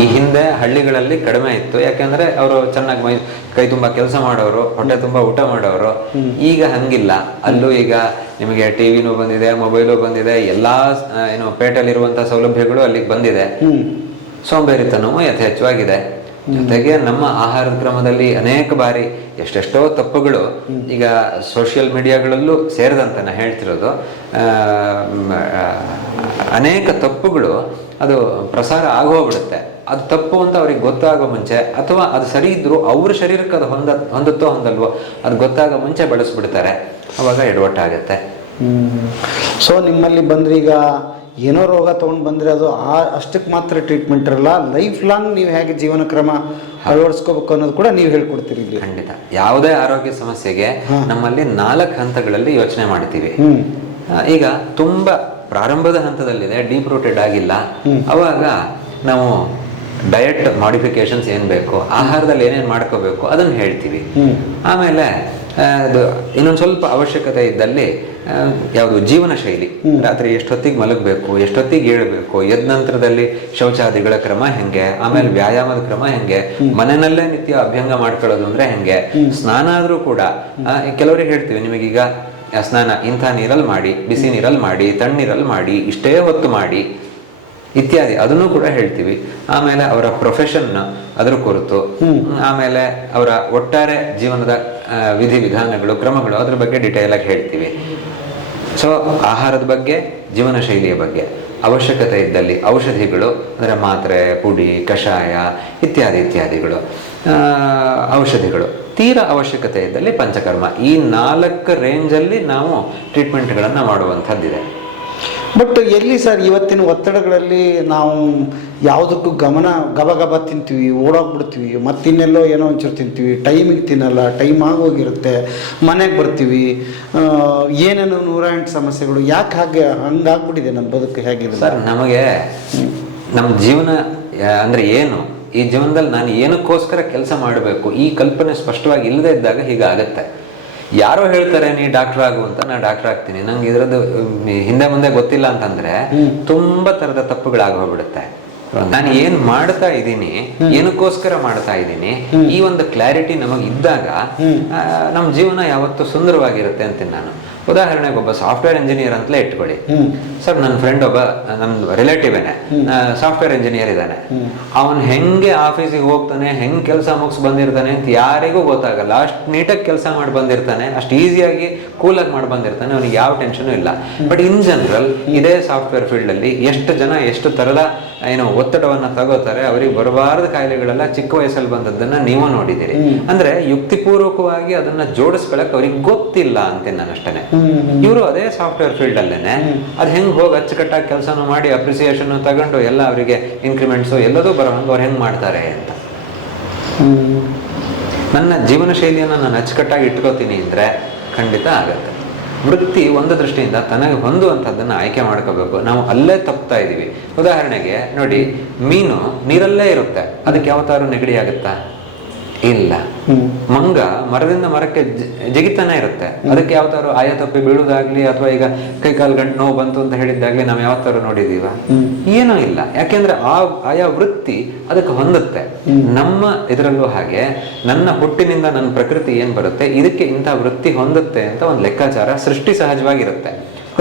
ಈ ಹಿಂದೆ ಹಳ್ಳಿಗಳಲ್ಲಿ ಕಡಿಮೆ ಇತ್ತು. ಯಾಕೆಂದ್ರೆ ಅವರು ಚೆನ್ನಾಗಿ ಮೈ ಕೈ ತುಂಬಾ ಕೆಲಸ ಮಾಡೋರು ಹೊಟ್ಟೆ ತುಂಬಾ ಊಟ ಮಾಡೋರು. ಈಗ ಹಂಗಿಲ್ಲ. ಅಲ್ಲೂ ಈಗ ನಿಮಗೆ ಟಿವಿನೂ ಬಂದಿದೆ ಮೊಬೈಲು ಬಂದಿದೆ ಎಲ್ಲಾ ಏನು ಪೇಟೆಯಲ್ಲಿ ಪೇಟೆಲಿರುವಂತಹ ಸೌಲಭ್ಯಗಳು ಅಲ್ಲಿಗೆ ಬಂದಿದೆ. ಸೋಂಬೇರಿತನವೂ ಯಥೇಚ್ಛವಾಗಿದೆ. ಜೊತೆಗೆ ನಮ್ಮ ಆಹಾರದ ಕ್ರಮದಲ್ಲಿ ಅನೇಕ ಬಾರಿ ಎಷ್ಟೆಷ್ಟೋ ತಪ್ಪುಗಳು ಈಗ ಸೋಷಿಯಲ್ ಮೀಡಿಯಾಗಳಲ್ಲೂ ಸೇರಿದಂತೆ ನಾ ಹೇಳ್ತಿರೋದು. ಅನೇಕ ತಪ್ಪುಗಳು ಅದು ಪ್ರಸಾರ ಆಗೋಗ್ಬಿಡುತ್ತೆ. ಅದು ತಪ್ಪು ಅಂತ ಅವ್ರಿಗೆ ಗೊತ್ತಾಗೋ ಮುಂಚೆ ಅಥವಾ ಅದು ಸರಿ ಇದ್ರು ಅವ್ರ ಶರೀರಕ್ಕೆ ಅದು ಹೊಂದ, ಹೊಂದುತ್ತೋ ಹೊಂದಲ್ವೋ ಅದು ಗೊತ್ತಾಗೋ ಮುಂಚೆ ಬಳಸ್ಬಿಡ್ತಾರೆ. ಅವಾಗ ಎಡವಟ್ಟಾಗತ್ತೆ. ಸೊ ನಿಮ್ಮಲ್ಲಿ ಬಂದ್ರೆ ಈಗ ಏನೋ ರೋಗ ತೊಗೊಂಡು ಬಂದರೆ ಅದು ಆ ಅಷ್ಟಕ್ಕೆ ಮಾತ್ರ ಟ್ರೀಟ್ಮೆಂಟ್ ಇರಲ್ಲ. ಲೈಫ್ ಲಾಂಗ್ ನೀವು ಹೇಗೆ ಜೀವನ ಕ್ರಮ ಅಳವಡಿಸ್ಕೋಬೇಕು ಅನ್ನೋದು ಕೂಡ ನೀವು ಹೇಳ್ಕೊಡ್ತೀರಿ ಇಲ್ಲಿ. ಖಂಡಿತ. ಯಾವುದೇ ಆರೋಗ್ಯ ಸಮಸ್ಯೆಗೆ ನಮ್ಮಲ್ಲಿ ನಾಲ್ಕು ಹಂತಗಳಲ್ಲಿ ಯೋಚನೆ ಮಾಡ್ತೀವಿ. ಈಗ ತುಂಬಾ ಪ್ರಾರಂಭದ ಹಂತದಲ್ಲಿದೆ ಡೀಪ್ ರೂಟೆಡ್ ಆಗಿಲ್ಲ. ಅವಾಗ ನಾವು ಡಯಟ್ ಮಾಡಿಫಿಕೇಶನ್ಸ್ ಏನು ಬೇಕು ಆಹಾರದಲ್ಲಿ ಏನೇನು ಮಾಡ್ಕೋಬೇಕು ಅದನ್ನು ಹೇಳ್ತೀವಿ. ಆಮೇಲೆ ಅದು ಇನ್ನೊಂದು ಸ್ವಲ್ಪ ಅವಶ್ಯಕತೆ ಇದ್ದಲ್ಲಿ ಯಾವುದು ಜೀವನ ಶೈಲಿ. ರಾತ್ರಿ ಎಷ್ಟೊತ್ತಿಗೆ ಮಲಗಬೇಕು ಎಷ್ಟೊತ್ತಿಗೆ ಏಳಬೇಕು ಎದ್ದ ನಂತರದಲ್ಲಿ ಶೌಚಾದಿಗಳ ಕ್ರಮ ಹೆಂಗೆ ಆಮೇಲೆ ವ್ಯಾಯಾಮದ ಕ್ರಮ ಹೆಂಗೆ ಮನೆಯಲ್ಲೇ ನಿತ್ಯ ಅಭ್ಯಂಗ ಮಾಡ್ಕೊಳ್ಳೋದು ಅಂದ್ರೆ ಹೆಂಗೆ? ಸ್ನಾನ ಆದ್ರೂ ಕೂಡ ಕೆಲವರಿಗೆ ಹೇಳ್ತೀವಿ ನಿಮಗೀಗ ಸ್ನಾನ ಇಂಥ ನೀರಲ್ಲಿ ಮಾಡಿ ಬಿಸಿ ನೀರಲ್ಲಿ ಮಾಡಿ ತಣ್ಣೀರಲ್ಲಿ ಮಾಡಿ ಇಷ್ಟೇ ಹೊತ್ತು ಮಾಡಿ ಇತ್ಯಾದಿ ಅದನ್ನು ಕೂಡ ಹೇಳ್ತೀವಿ. ಆಮೇಲೆ ಅವರ ಪ್ರೊಫೆಷನ್ ಅದರ ಕುರಿತು ಆಮೇಲೆ ಅವರ ಒಟ್ಟಾರೆ ಜೀವನದ ವಿಧಿವಿಧಾನಗಳು ಕ್ರಮಗಳು ಅದ್ರ ಬಗ್ಗೆ ಡಿಟೇಲ್ ಆಗಿ ಹೇಳ್ತೀವಿ. ಸೊ, ಆಹಾರದ ಬಗ್ಗೆ ಜೀವನ ಶೈಲಿಯ ಬಗ್ಗೆ ಅವಶ್ಯಕತೆ ಇದ್ದಲ್ಲಿ ಔಷಧಿಗಳು, ಅಂದರೆ ಮಾತ್ರೆ, ಪುಡಿ, ಕಷಾಯ ಇತ್ಯಾದಿ ಇತ್ಯಾದಿಗಳು ಔಷಧಿಗಳು. ತೀರ ಅವಶ್ಯಕತೆ ಇದ್ದಲ್ಲಿ ಪಂಚಕರ್ಮ. ಈ ನಾಲ್ಕು ರೇಂಜಲ್ಲಿ ನಾವು ಟ್ರೀಟ್ಮೆಂಟ್ಗಳನ್ನು ಮಾಡುವಂಥದ್ದಿದೆ. ಬಟ್ ಎಲ್ಲಿ ಸರ್ ಇವತ್ತಿನ ಒತ್ತಡಗಳಲ್ಲಿ ನಾವು ಯಾವುದಕ್ಕೂ ಗಮನ ಗಬ ಗಬ ತಿಂತೀವಿ ಓಡೋಗ್ಬಿಡ್ತೀವಿ ಮತ್ತಿನ್ನೆಲ್ಲೋ ಏನೋ ಒಂಚೂರು ತಿಂತೀವಿ ಟೈಮಿಗೆ ತಿನ್ನಲ್ಲ ಟೈಮ್ ಆಗೋಗಿರುತ್ತೆ ಮನೆಗೆ ಬರ್ತೀವಿ ಏನೇನು ನೂರ ಎಂಟು ಸಮಸ್ಯೆಗಳು ಯಾಕೆ ಹಾಗೆ ಹಂಗಾಗ್ಬಿಟ್ಟಿದೆ ನಮ್ಮ ಬದುಕು ಹೇಗಿದೆ ಸರ್ ನಮಗೆ ನಮ್ಮ ಜೀವನ ಅಂದರೆ ಅಂದ್ರೆ ಏನು? ಈ ಜೀವನದಲ್ಲಿ ನಾನು ಏನಕ್ಕೋಸ್ಕರ ಕೆಲಸ ಮಾಡಬೇಕು? ಈ ಕಲ್ಪನೆ ಸ್ಪಷ್ಟವಾಗಿ ಇಲ್ಲದೆ ಇದ್ದಾಗ ಹೀಗಾಗತ್ತೆ. ಯಾರೋ ಹೇಳ್ತಾರೆ ನೀ ಡಾಕ್ಟರ್ ಆಗು ಅಂತ ನಾ ಡಾಕ್ಟರ್ ಆಗ್ತೀನಿ. ನಂಗೆ ಇದ್ರದ್ದು ಹಿಂದೆ ಮುಂದೆ ಗೊತ್ತಿಲ್ಲ ಅಂತಂದ್ರೆ ತುಂಬಾ ತರದ ತಪ್ಪುಗಳಾಗಿ ಹೋಗ್ಬಿಡುತ್ತೆ. ನಾನು ಏನ್ ಮಾಡ್ತಾ ಇದ್ದೀನಿ ಏನಕ್ಕೋಸ್ಕರ ಮಾಡ್ತಾ ಇದ್ದೀನಿ ಈ ಒಂದು ಕ್ಲಾರಿಟಿ ನಮಗಿದ್ದಾಗ ನಮ್ಮ ಜೀವನ ಯಾವತ್ತೂ ಸುಂದರವಾಗಿರುತ್ತೆ ಅಂತೀನಿ ನಾನು. ಉದಾಹರಣೆಗೆ ಒಬ್ಬ ಸಾಫ್ಟ್ವೇರ್ ಇಂಜಿನಿಯರ್ ಅಂತಲೇ ಇಟ್ಕೊಳ್ಳಿ. ಸರ್ ನನ್ನ ಫ್ರೆಂಡ್ ಒಬ್ಬ ನನ್ನ ರಿಲೇಟಿವೇನೆ ಸಾಫ್ಟ್ವೇರ್ ಇಂಜಿನಿಯರ್ ಇದ್ದಾನೆ. ಅವನು ಹೆಂಗೆ ಆಫೀಸಿಗೆ ಹೋಗ್ತಾನೆ ಹೆಂಗೆ ಕೆಲಸ ಮುಗಿಸ್ ಬಂದಿರ್ತಾನೆ ಅಂತ ಯಾರಿಗೂ ಗೊತ್ತಾಗಲ್ಲ. ಅಷ್ಟು ನೀಟಾಗಿ ಕೆಲಸ ಮಾಡಿ ಬಂದಿರ್ತಾನೆ ಅಷ್ಟು ಈಸಿಯಾಗಿ ಕೂಲಾಗಿ ಮಾಡಿ ಬಂದಿರ್ತಾನೆ ಅವನಿಗೆ ಯಾವ ಟೆನ್ಷನು ಇಲ್ಲ. ಬಟ್ ಇನ್ ಜನರಲ್ ಇದೇ ಸಾಫ್ಟ್ವೇರ್ ಫೀಲ್ಡ್ ಅಲ್ಲಿ ಎಷ್ಟು ಜನ ಎಷ್ಟು ತರದ ಏನು ಒತ್ತಡವನ್ನ ತಗೋತಾರೆ ಅವರಿಗೆ ಬರಬಾರದ ಕಾಯಿಲೆಗಳೆಲ್ಲ ಚಿಕ್ಕ ವಯಸ್ಸಲ್ಲಿ ಬಂದದ್ದನ್ನ ನೀವು ನೋಡಿದಿರಿ ಅಂದ್ರೆ ಯುಕ್ತಿಪೂರ್ವಕವಾಗಿ ಅದನ್ನ ಜೋಡಿಸ್ಕೊಳಕ್ ಅವ್ರಿಗೆ ಗೊತ್ತಿಲ್ಲ ಅಂತ ನಾನು ಅಷ್ಟೇನೆ ಇವರು ಅದೇ ಸಾಫ್ಟ್ವೇರ್ ಫೀಲ್ಡ್ ಅಲ್ಲೇನೆ ಅದ್ ಹೆಂಗ್ ಹೋಗಿ ಅಚ್ಚುಕಟ್ಟಾಗಿ ಕೆಲಸನೂ ಮಾಡಿ ಅಪ್ರಿಸಿಯೇಷನ್ ತಗೊಂಡು ಎಲ್ಲ ಅವರಿಗೆ ಇನ್ಕ್ರಿಮೆಂಟ್ಸ್ ಎಲ್ಲದೂ ಬರೋ ಹಂಗೆ ಅವ್ರು ಹೆಂಗ್ ಮಾಡ್ತಾರೆ ಅಂತ. ನನ್ನ ಜೀವನ ಶೈಲಿಯನ್ನು ನಾನು ಅಚ್ಚುಕಟ್ಟಾಗಿ ಇಟ್ಕೋತೀನಿ ಅಂದ್ರೆ ಖಂಡಿತ ಆಗತ್ತೆ. ವೃತ್ತಿ ಒಂದು ದೃಷ್ಟಿಯಿಂದ ತನಗೆ ಹೊಂದುವಂಥದ್ದನ್ನು ಆಯ್ಕೆ ಮಾಡ್ಕೋಬೇಕು. ನಾವು ಅಲ್ಲೇ ತಪ್ತಾ ಇದ್ದೀವಿ ಉದಾಹರಣೆಗೆ, ನೋಡಿ, ಮೀನು ನೀರಲ್ಲೇ ಇರುತ್ತೆ. ಅದಕ್ಕೆ ಯಾವತ್ತಾದ್ರೂ ನೆಗಡಿ ಆಗುತ್ತಾ? ಇಲ್ಲ. ಮಂಗ ಮರದಿಂದ ಮರಕ್ಕೆ ಜಗಿತನ ಇರುತ್ತೆ. ಅದಕ್ಕೆ ಯಾವತ್ತಾರು ಆಯ ತಪ್ಪಿ ಬೀಳುದಾಗ್ಲಿ ಅಥವಾ ಈಗ ಕೈ ಕಾಲು ಗಂಟು ನೋವು ಬಂತು ಅಂತ ಹೇಳಿದ್ದಾಗ್ಲಿ ನಾವು ಯಾವತ್ತಾರು ನೋಡಿದೀವ ಏನೂ ಇಲ್ಲ. ಯಾಕೆಂದ್ರೆ ಆ ಆಯಾ ವೃತ್ತಿ ಅದಕ್ಕೆ ಹೊಂದುತ್ತೆ. ನಮ್ಮ ಇದರಲ್ಲೂ ಹಾಗೆ ನನ್ನ ಹುಟ್ಟಿನಿಂದ ನನ್ನ ಪ್ರಕೃತಿ ಏನ್ ಬರುತ್ತೆ? ಇದಕ್ಕೆ ಇಂಥ ವೃತ್ತಿ ಹೊಂದುತ್ತೆ ಅಂತ ಒಂದು ಲೆಕ್ಕಾಚಾರ ಸೃಷ್ಟಿ ಸಹಜವಾಗಿರುತ್ತೆ.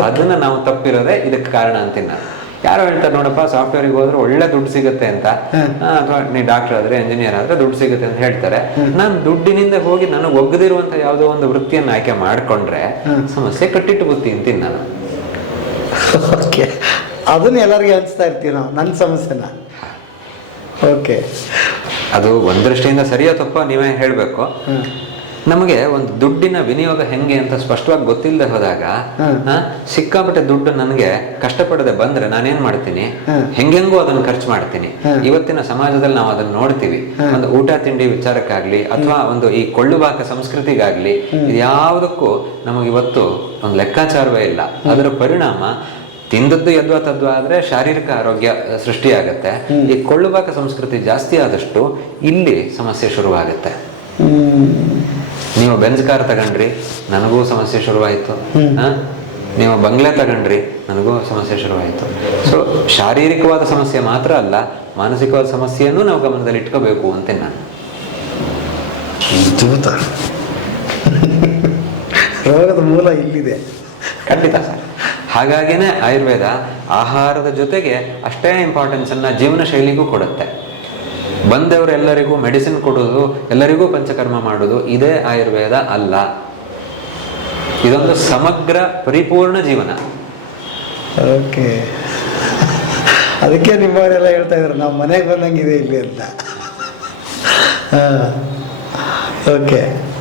ಅದನ್ನ ನಾವು ತಪ್ಪಿರೋದೇ ಇದಕ್ಕೆ ಕಾರಣ ಅಂತೀನಿ. ನಾನು ಯಾರೋ ಹೇಳ್ತಾರೆ ನೋಡಪ್ಪ ಸಾಫ್ಟ್ವೇರ್ಗೆ ಹೋದ್ರೆ ಒಳ್ಳೆ ದುಡ್ಡು ಸಿಗುತ್ತೆ ಅಂತ. ಅಥವಾ ನೀ ಡಾಕ್ಟರ್ ಆದ್ರೆ ಇಂಜಿನಿಯರ್ ಆದ್ರೆ ದುಡ್ಡು ಸಿಗುತ್ತೆ ಅಂತ ಹೇಳ್ತಾರೆ. ನಾನು ದುಡ್ಡಿನಿಂದ ಹೋಗಿ ನನಗೆ ಒಗ್ಗದಿರುವಂತ ಯಾವುದೋ ಒಂದು ವೃತ್ತಿಯನ್ನು ಆಯ್ಕೆ ಮಾಡ್ಕೊಂಡ್ರೆ ಸಮಸ್ಯೆ ಕಟ್ಟಿಟ್ಟು ಬುತ್ತಿ ಅಂತೀನಿ ನಾನು. ಓಕೆ ಅದನ್ನ ಎಲ್ಲರಿಗೂ ಅನಿಸ್ತಾ ಇರ್ತೀವಿ ನಾವು ನನ್ನ ಸಮಸ್ಯೆನ? ಓಕೆ ಅದು ಒಂದ್ ದೃಷ್ಟಿಯಿಂದ ಸರಿಯೋ ತಪ್ಪ ನೀವೇ ಹೇಳ್ಬೇಕು. ನಮಗೆ ಒಂದು ದುಡ್ಡಿನ ವಿನಿಯೋಗ ಹೆಂಗೆ ಅಂತ ಸ್ಪಷ್ಟವಾಗಿ ಗೊತ್ತಿಲ್ಲದೆ ಹೋದಾಗ ಸಿಕ್ಕಾಪಟ್ಟೆ ದುಡ್ಡು ನನಗೆ ಕಷ್ಟಪಡದೆ ಬಂದ್ರೆ ನಾನೇನ್ ಮಾಡ್ತೀನಿ? ಹೆಂಗೆಂಗೂ ಅದನ್ನು ಖರ್ಚು ಮಾಡ್ತೀನಿ. ಇವತ್ತಿನ ಸಮಾಜದಲ್ಲಿ ನಾವು ಅದನ್ನ ನೋಡ್ತೀವಿ. ಒಂದು ಊಟ ತಿಂಡಿ ವಿಚಾರಕ್ಕಾಗ್ಲಿ ಅಥವಾ ಒಂದು ಈ ಕೊಳ್ಳುಬಾಕ ಸಂಸ್ಕೃತಿಗಾಗ್ಲಿ ಯಾವುದಕ್ಕೂ ನಮಗೆ ಇವತ್ತು ಒಂದು ಲೆಕ್ಕಾಚಾರವೇ ಇಲ್ಲ. ಅದರ ಪರಿಣಾಮ ತಿಂದದ್ದು ಯದ್ವಾ ತದ್ವಾ ಆದ್ರೆ ಶಾರೀರಿಕ ಆರೋಗ್ಯ ಸೃಷ್ಟಿ ಸೃಷ್ಟಿಯಾಗತ್ತೆ ಈ ಕೊಳ್ಳುಬಾಕ ಸಂಸ್ಕೃತಿ ಜಾಸ್ತಿ ಆದಷ್ಟು ಇಲ್ಲಿ ಸಮಸ್ಯೆ ಶುರುವಾಗುತ್ತೆ. ನೀವು ಬೆಂಜ್ ಕಾರ್ ತಗೊಂಡ್ರಿ ನನಗೂ ಸಮಸ್ಯೆ ಶುರುವಾಯಿತು? ನೀವು ಬಂಗ್ಲೆ ತಗೊಂಡ್ರಿ ನನಗೂ ಸಮಸ್ಯೆ ಶುರುವಾಯಿತು. ಸೊ ಶಾರೀರಿಕವಾದ ಸಮಸ್ಯೆ ಮಾತ್ರ ಅಲ್ಲ ಮಾನಸಿಕವಾದ ಸಮಸ್ಯೆಯನ್ನು ನಾವು ಗಮನದಲ್ಲಿ ಇಟ್ಕೋಬೇಕು ಅಂತ ನಾನು. ರೋಗದ ಮೂಲ ಇಲ್ಲಿದೆ. ಖಂಡಿತ ಸರ್. ಹಾಗಾಗಿನೇ ಆಯುರ್ವೇದ ಆಹಾರದ ಜೊತೆಗೆ ಅಷ್ಟೇ ಇಂಪಾರ್ಟೆನ್ಸ್ ಅನ್ನ ಜೀವನ ಶೈಲಿಗೂ ಕೊಡುತ್ತೆ. ಬಂದವರೆಲ್ಲರಿಗೂ ಮೆಡಿಸಿನ್ ಕೊಡೋದು, ಎಲ್ಲರಿಗೂ ಪಂಚಕರ್ಮ ಮಾಡೋದು, ಇದೇ ಆಯುರ್ವೇದ ಅಲ್ಲ. ಇದೊಂದು ಸಮಗ್ರ, ಪರಿಪೂರ್ಣ ಜೀವನ. ಓಕೆ. ಅದಕ್ಕೆ ನಿಮ್ಮವರೆಲ್ಲ ಹೇಳ್ತಾ ಇದ್ರು ನಾವು ಮನೆಗೆ ಬಂದಂಗಿದೆ ಇಲ್ಲಿ ಅಂತ. ಓಕೆ.